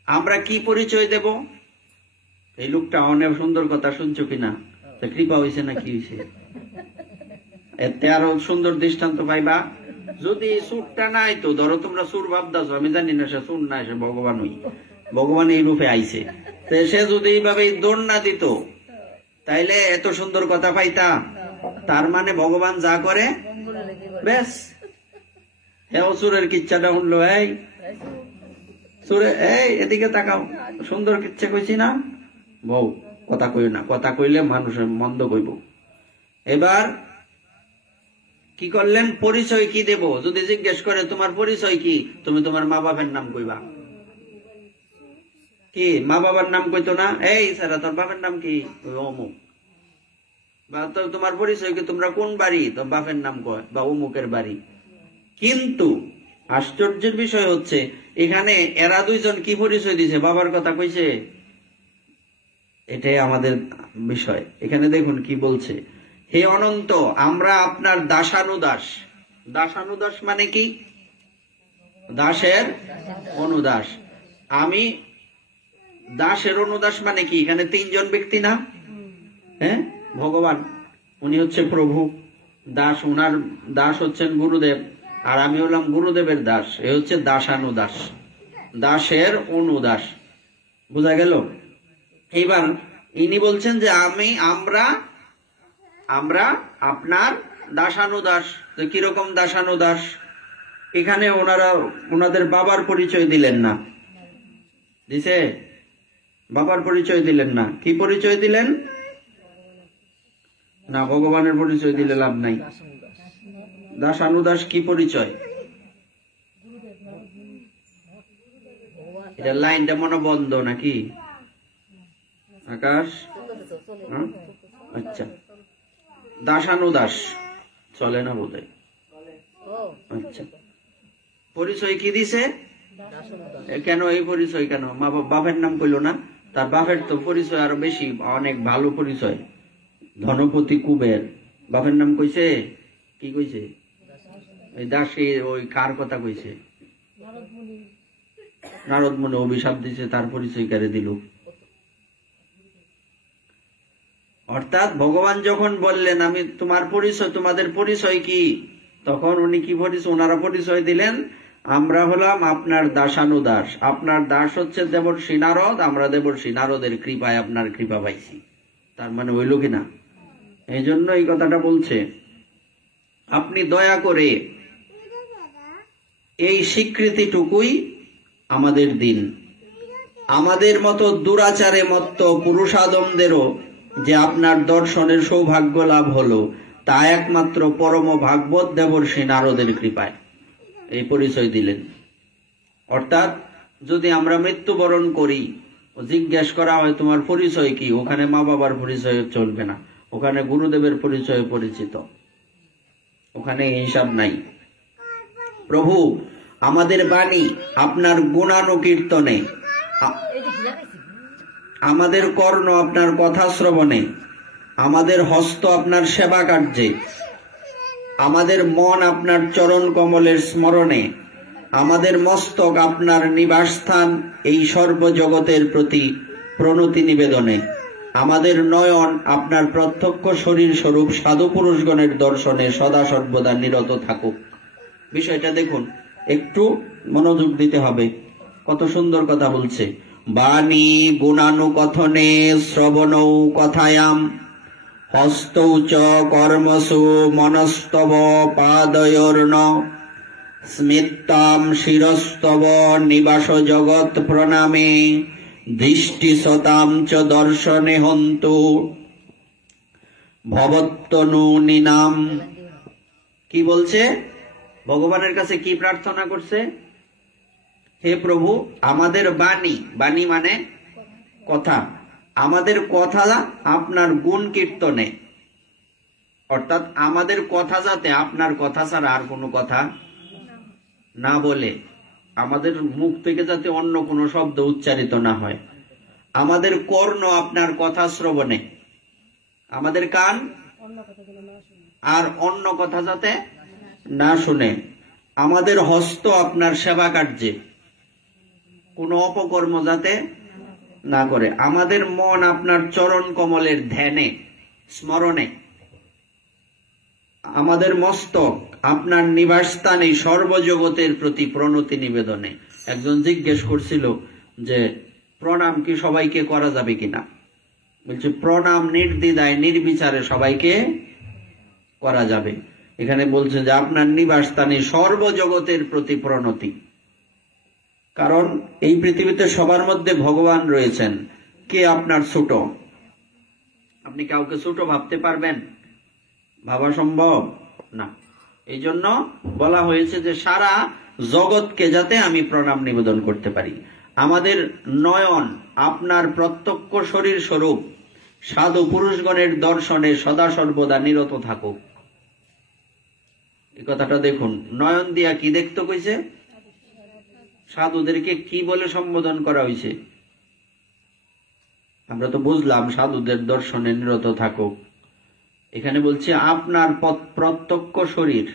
আমরা কি পরিচয় দেব? এই লোকটা অনেক সুন্দর কথা শুনছো কিনা? কৃপা হয়েছে না কি হয়েছে? এতে আরো সুন্দর দৃষ্টান্ত পাইবা। যদি সুরটা নাই, তো ধরো তোমরা সুর ভাবদাস, আমি জানি না সে সুর না, সে ভগবান হই, ভগবান এই রূপে আইছে। সে যদি এইভাবে দৌড় না দিত, তাইলে এত সুন্দর কথা পাইতা। তার মানে ভগবান যা করে বেশ। হ্যাঁ, সুরের কিচ্ছাটা শুনলো, এই সুরে, এই এদিকে তাকাও, সুন্দর কিচ্ছা কইছি না? বউ কথা কই না, কথা কইলে মানুষের মন্দ কইব। এবার কি করলেন, পরিচয় কি দেব? যদি জিজ্ঞেস করে তোমার পরিচয় কি, তুমি তোমার মা বাবার নাম কইবা। কি মা বাবার নাম কইতো না? এই স্যারা তোর বাপের নাম কি? অমুক। বা তোমার পরিচয় কি, তোমরা কোন বাড়ি? তোর বাপের নাম কয় বা অমুকের বাড়ি। কিন্তু আশ্চর্যের বিষয় হচ্ছে, এখানে এরা দুইজন কি পরিচয় দিছে? বাবার কথা কইছে। এটাই আমাদের বিষয়। এখানে দেখুন কি বলছে, হে অনন্ত, আমরা আপনার দাসানুদাস। দাসানুদাস মানে কি? দাসের অনুদাস। আমি দাসের অনুদাস মানে কি? এখানে তিনজন ব্যক্তি না? হ্যাঁ, ভগবান উনি হচ্ছে প্রভু, দাস উনার দাস হচ্ছেন গুরুদেব, আর আমি হলাম গুরুদেবের দাস। এ হচ্ছে দাসানুদাস, দাসের অনুদাস। বোঝা গেল? এবার ইনি বলছেন যে আমরা আপনার দাসানুদাস। কিরকম দাসানুদাস? এখানে ওনাদের বাবার পরিচয় দিলেন না। দিছে? বাবার পরিচয় দিলেন না। কি পরিচয় দিলেন? না, ভগবানের পরিচয় দিলে লাভ নাই। দাসানুদাস কি পরিচয়? এটা লাইনটা মনে বন্ধ নাকি আকাশ? আচ্ছা, দাসানুদাস চলে না বোধহয়। আচ্ছা, পরিচয় কি দিছে? কেন এই পরিচয়? কেন বাপের নাম কইলো না? তার বাপের তো পরিচয় আরো বেশি, অনেক ভালো পরিচয়, ধনপতি কুবের। বাপের নাম কইছে কি কইছে? ওই দাসী, ওই কার কথা কইছে? নারদ মুনি অভিশাপ দিছে, তার পরিচয় কারে দিল? অর্থাৎ ভগবান যখন বললেন আমি তোমার পরিচয়, তোমাদের পরিচয় কি, তখন উনি কি পরিচয়, ওনারা পরিচয় দিলেন, আমরা হলাম আপনার দাসানুদাস। আপনার দাস হচ্ছে দেবর্ষি নারদ, আমরা দেবর্ষি নারদের কৃপায় আপনার কৃপা পাইছি। তার মানে হইল কিনা? এই জন্য এই কথাটা বলছে। আপনি দয়া করে এই স্বীকৃতিটুকুই আমাদের দিন। আমাদের মতো দুরাচারে মত্ত পুরুষাদমদেরও যে আপনার দর্শনের সৌভাগ্য লাভ হলো, তা একমাত্র পরম ভাগবত দেবর্ষি নারদের কৃপায়। এই পরিচয় দিলেন। অর্থাৎ যদি আমরা মৃত্যুবরণ করি, জিজ্ঞেস করা হয় তোমার পরিচয় কি, ওখানে মা বাবার পরিচয় চলবে না, ওখানে গুরুদেবের পরিচয় পরিচিত, ওখানে হিসাব নাই। প্রভু, আমাদের বাণী আপনার গুণানুকীর্তনে, আমাদের কর্ণ আপনার কথা শ্রবণে, আমাদের হস্ত আপনার সেবা কার্যে, আমাদের মন আপনার চরণ কমলের স্মরণে, আমাদের মস্তক আপনার নিবাসস্থান এই সর্বজগতের প্রতি প্রণতি নিবেদনে, আমাদের নয়ন আপনার প্রত্যক্ষ শরীর স্বরূপ সাধু পুরুষগণের দর্শনে সদা সর্বদা নিরত থাকুক। বিষয়টা দেখুন, একটু মনোযোগ দিতে হবে। কত সুন্দর কথা বলছে। বাণী গুণানুকথনে শ্রবণৌ কথায়াম, হস্তৌ চ কর্মসু মনস্তব পাদয়োর্ন, স্মিতাম শিরস্তব নিবাস জগৎ প্রণামে, দৃষ্টি সতাম চ দর্শনে হন্তু ভবত্তনু নিনাম। কি বলছে? ভগবানের কাছে কি প্রার্থনা করছে? হে প্রভু, আমাদের বাণী, বাণী মানে কথা, আমাদের কথা আপনার গুণ কীর্তনে, অর্থাৎ আমাদের কথা যাতে আপনার কথা ছাড়া আর কোনো কথা না বলে, আমাদের মুখ থেকে যাতে অন্য কোনো শব্দ উচ্চারিত না হয়। আমাদের কর্ণ আপনার কথা শ্রবণে, আমাদের কান আর অন্য কথা যাতে না শুনে। আমাদের হস্ত আপনার সেবা কার্যে, কোনো অপকর্ম যাতে না করে। আমাদের মন আপনার চরণ কমলের ধ্যানে স্মরণে। আমাদের মস্তক আপনার নিবাসস্থানে সর্বজগতের প্রতি প্রণতি নিবেদনে। একজন জিজ্ঞেস করছিল যে প্রণাম কি সবাইকে করা যাবে কিনা? বলছে প্রণাম নির্দ্বিধায় নির্বিচারে সবাইকে করা যাবে। এখানে বলছে যে আপনার নিবাসস্থানে সর্বজগতের প্রতি প্রণতি। কারণ এই পৃথিবীতে সবার মধ্যে ভগবান রয়েছেন। কে আপনার ছোট? আপনি কাউকে ছোট ভাবতে পারবেন? ভাবা সম্ভব না। এই জন্য বলা হয়েছে যে সারা জগৎকে যাতে আমি প্রণাম নিবেদন করতে পারি। আমাদের নয়ন আপনার প্রত্যক্ষ শরীর স্বরূপ সাধু পুরুষগণের দর্শনে সদা সর্বদা নিরত থাকুক। এই কথাটা দেখুন, নয়ন দিয়া কি দেখতে কইছে? সাধুদেরকে কি বলে সম্বোধন করা হয়েছে? আমরা তো বুঝলাম সাধুদের দর্শনে নিরত থাকুক। এখানে বলছে আপনার প্রত্যক্ষ শরীর,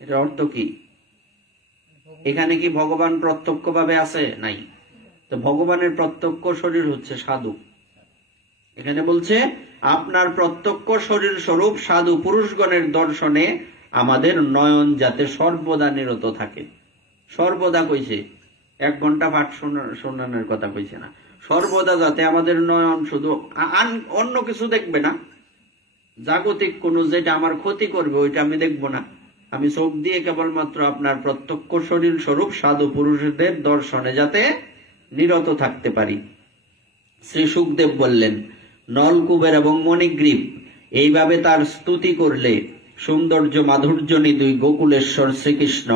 এর অর্থ কি? এখানে কি ভগবান প্রত্যক্ষ ভাবে আছে? নাই। তো ভগবানের প্রত্যক্ষ শরীর হচ্ছে সাধু। এখানে বলছে আপনার প্রত্যক্ষ শরীর স্বরূপ সাধু পুরুষগণের দর্শনে আমাদের নয়ন যাতে সর্বদা নিরত থাকে। সর্বদা কইছে, 1 ঘন্টা পাঠ শোনানোর কথা কইছে না। সর্বদা যাতে আমাদের নয়ন শুধু অন্য কিছু দেখবে না, জাগতিক কোন যেটা আমার ক্ষতি করবে ওইটা আমি দেখবো না। আমি চোখ দিয়ে কেবলমাত্র আপনার প্রত্যক্ষ শরীর স্বরূপ সাধু পুরুষদের দর্শনে যাতে নিরত থাকতে পারি। শ্রী সুখদেব বললেন, নলকুবের এবং মণিগ্রীব এইভাবে তার স্তুতি করলে সৌন্দর্য মাধুর্য নিদুই গোকুলেশ্বর শ্রীকৃষ্ণ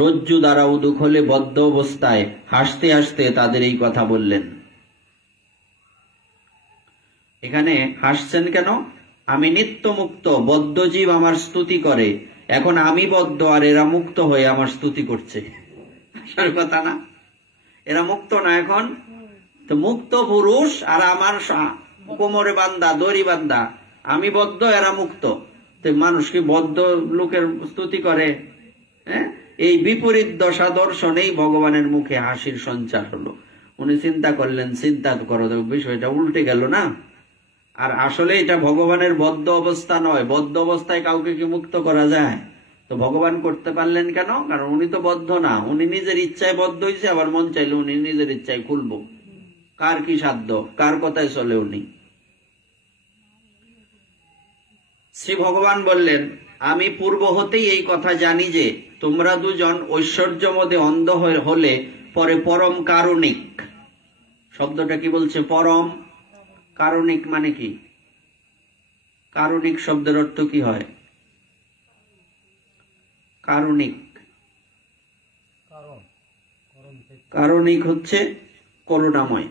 রজ্জু দ্বারা উদুক হলে বদ্ধ অবস্থায় হাসতে হাসতে তাদের এই কথা বললেন। এখানে হাসছেন কেন? আমি নিত্য মুক্ত, বদ্ধজীব আমার স্তুতি করে, এখন আমি বদ্ধ আর এরা মুক্ত হয়ে আমার স্তুতি করছে। আসার কথা না, এরা মুক্ত না এখন, তো মুক্ত পুরুষ আর আমার কোমরে বান্দা, দড়ি বান্দা, আমি বদ্ধ, এরা মুক্ত। তো মানুষ কি বদ্ধ লোকের স্তুতি করে? হ্যাঁ, এই বিপরীত দশা দর্শনেই ভগবানের মুখে হাসির সঞ্চার হলো। উনি চিন্তা করলেন, চিন্তা করো, বিষয়টা উল্টে গেল না? আর আসলে এটা ভগবানের বদ্ধ অবস্থা নয়। বদ্ধ অবস্থায় কাউকে কি মুক্ত করা যায়? তো ভগবান করতে পারলেন কেন? কারণ উনি তো বদ্ধ না, উনি নিজের ইচ্ছায় বদ্ধ হয়েছে, আবার মন চাইলে উনি নিজের ইচ্ছায় খুলবো। কার কি সাধ্য? কার কথায় চলে উনি? শ্রী ভগবান বললেন, আমি পূর্ব হতেই এই কথা জানি যে তোমরা দুজন ঐশ্বর্য মদে অন্ধ হলে পরে পরম কারুণিক। শব্দটা কি বলছে? পরম কারুণিক মানে কি? কারুণিক শব্দের অর্থ কি হয়? কারুণিক, কারুণিক হচ্ছে করুণাময়।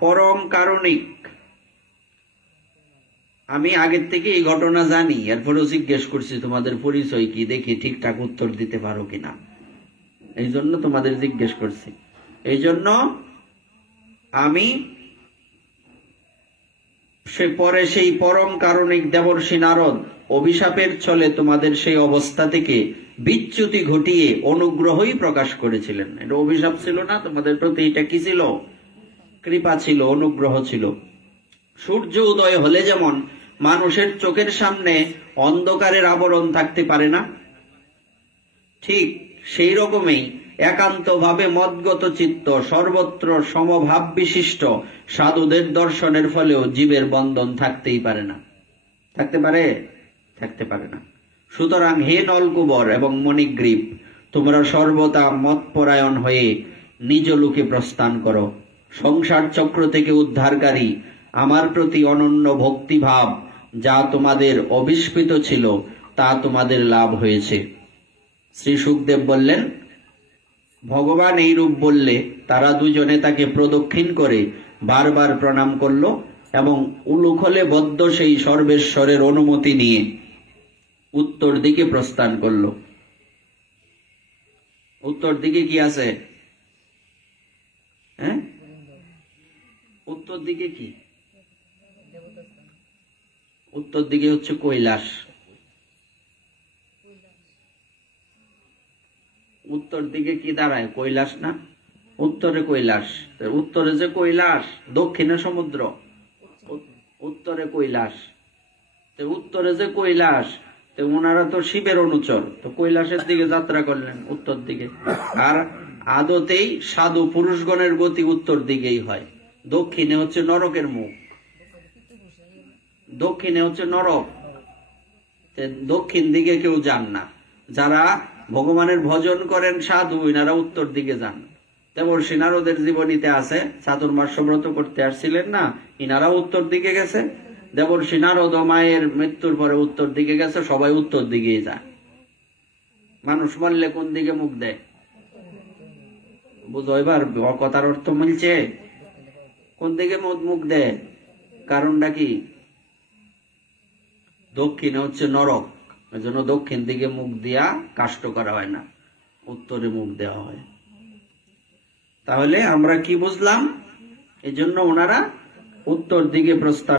পরম কারুণিক, আমি আগের থেকে এই ঘটনা জানি, এরপরেও জিজ্ঞেস করছি তোমাদের পরিচয় কি, দেখি ঠিকঠাক উত্তর দিতে পারো কিনা, এই জন্য তোমাদের জিজ্ঞেস করছি। এই জন্য আমি পরে সেই পরম কারণিক দেবর্ষি নারদ অভিশাপের ছলে তোমাদের সেই অবস্থা থেকে বিচ্যুতি ঘটিয়ে অনুগ্রহই প্রকাশ করেছিলেন। এটা অভিশাপ ছিল না তোমাদের প্রতি, এটা কি ছিল? কৃপা ছিল, অনুগ্রহ ছিল। সূর্য উদয় হলে যেমন মানুষের চোখের সামনে অন্ধকারের আবরণ থাকতে পারে না, ঠিক সেই রকমই একান্ত ভাবে মদগত চিত্ত সর্বত্র সমভাব বিশিষ্ট সাধুদের দর্শনের ফলেও জীবের বন্ধন থাকতেই পারে না। থাকতে পারে? থাকতে পারে না। সুতরাং হে নলকুবর এবং মণিগ্রীব, তোমরা সর্বদা মতপরায়ণ হয়ে নিজ লোকে প্রস্থান করো। সংসার চক্র থেকে উদ্ধারকারী আমার প্রতি অনন্য ভক্তিভাব যা তোমাদের অবিস্মৃত ছিল, তা তোমাদের লাভ হয়েছে। শ্রী সুখদেব বললেন, ভগবান এই রূপ বললে তারা দুজনে তাকে প্রদক্ষিণ করে বারবার প্রণাম করল এবং উলুখলে বদ্ধ সেই সর্বেশ্বরের অনুমতি নিয়ে উত্তর দিকে প্রস্থান করল। উত্তর দিকে কি আছে? হ্যাঁ, উত্তর দিকে কি? উত্তর দিকে হচ্ছে কৈলাস। উত্তর দিকে কি দাঁড়ায়? কৈলাস না? উত্তরে কৈলাস। উত্তরে যে কৈলাস, দক্ষিণে সমুদ্র, উত্তরে কৈলাস। উত্তরে যে কৈলাস, ওনারা তো শিবের অনুচর, তো কৈলাসের দিকে যাত্রা করলেন, উত্তর দিকে। আর আদতেই সাধু পুরুষগণের গতি উত্তর দিকেই হয়। দক্ষিণে হচ্ছে নরকের মুখ, দক্ষিণে হচ্ছে নরক। দক্ষিণ দিকে কেউ যান না। যারা ভগবানের ভজন করেন সাধু, ইনারা উত্তর দিকে যান। দেবর্ষি নারদের জীবনীতে আছে, চাতুর্মাস্য ব্রত করতে আসছিলেন না, ইনারা উত্তর দিকে গেছে। দেবর্ষি নারদ মায়ের মৃত্যুর পরে উত্তর দিকে গেছে, সবাই উত্তর দিকেই যায়। মানুষ মরলে কোন দিকে মুখ দেয়? বুঝো এবার কথার অর্থ মিলছে? কোন দিকে মুখ দেয়? কারণটা কি? দক্ষিণে হচ্ছে নরক, ওই জন্য দক্ষিণ দিকে মুখ দিয়া কাষ্ট করা হয় না, উত্তরে মুখ দেওয়া হয়। তাহলে আমরা কি বুঝলাম? এই জন্য ওনারা উত্তর দিকে প্রস্থান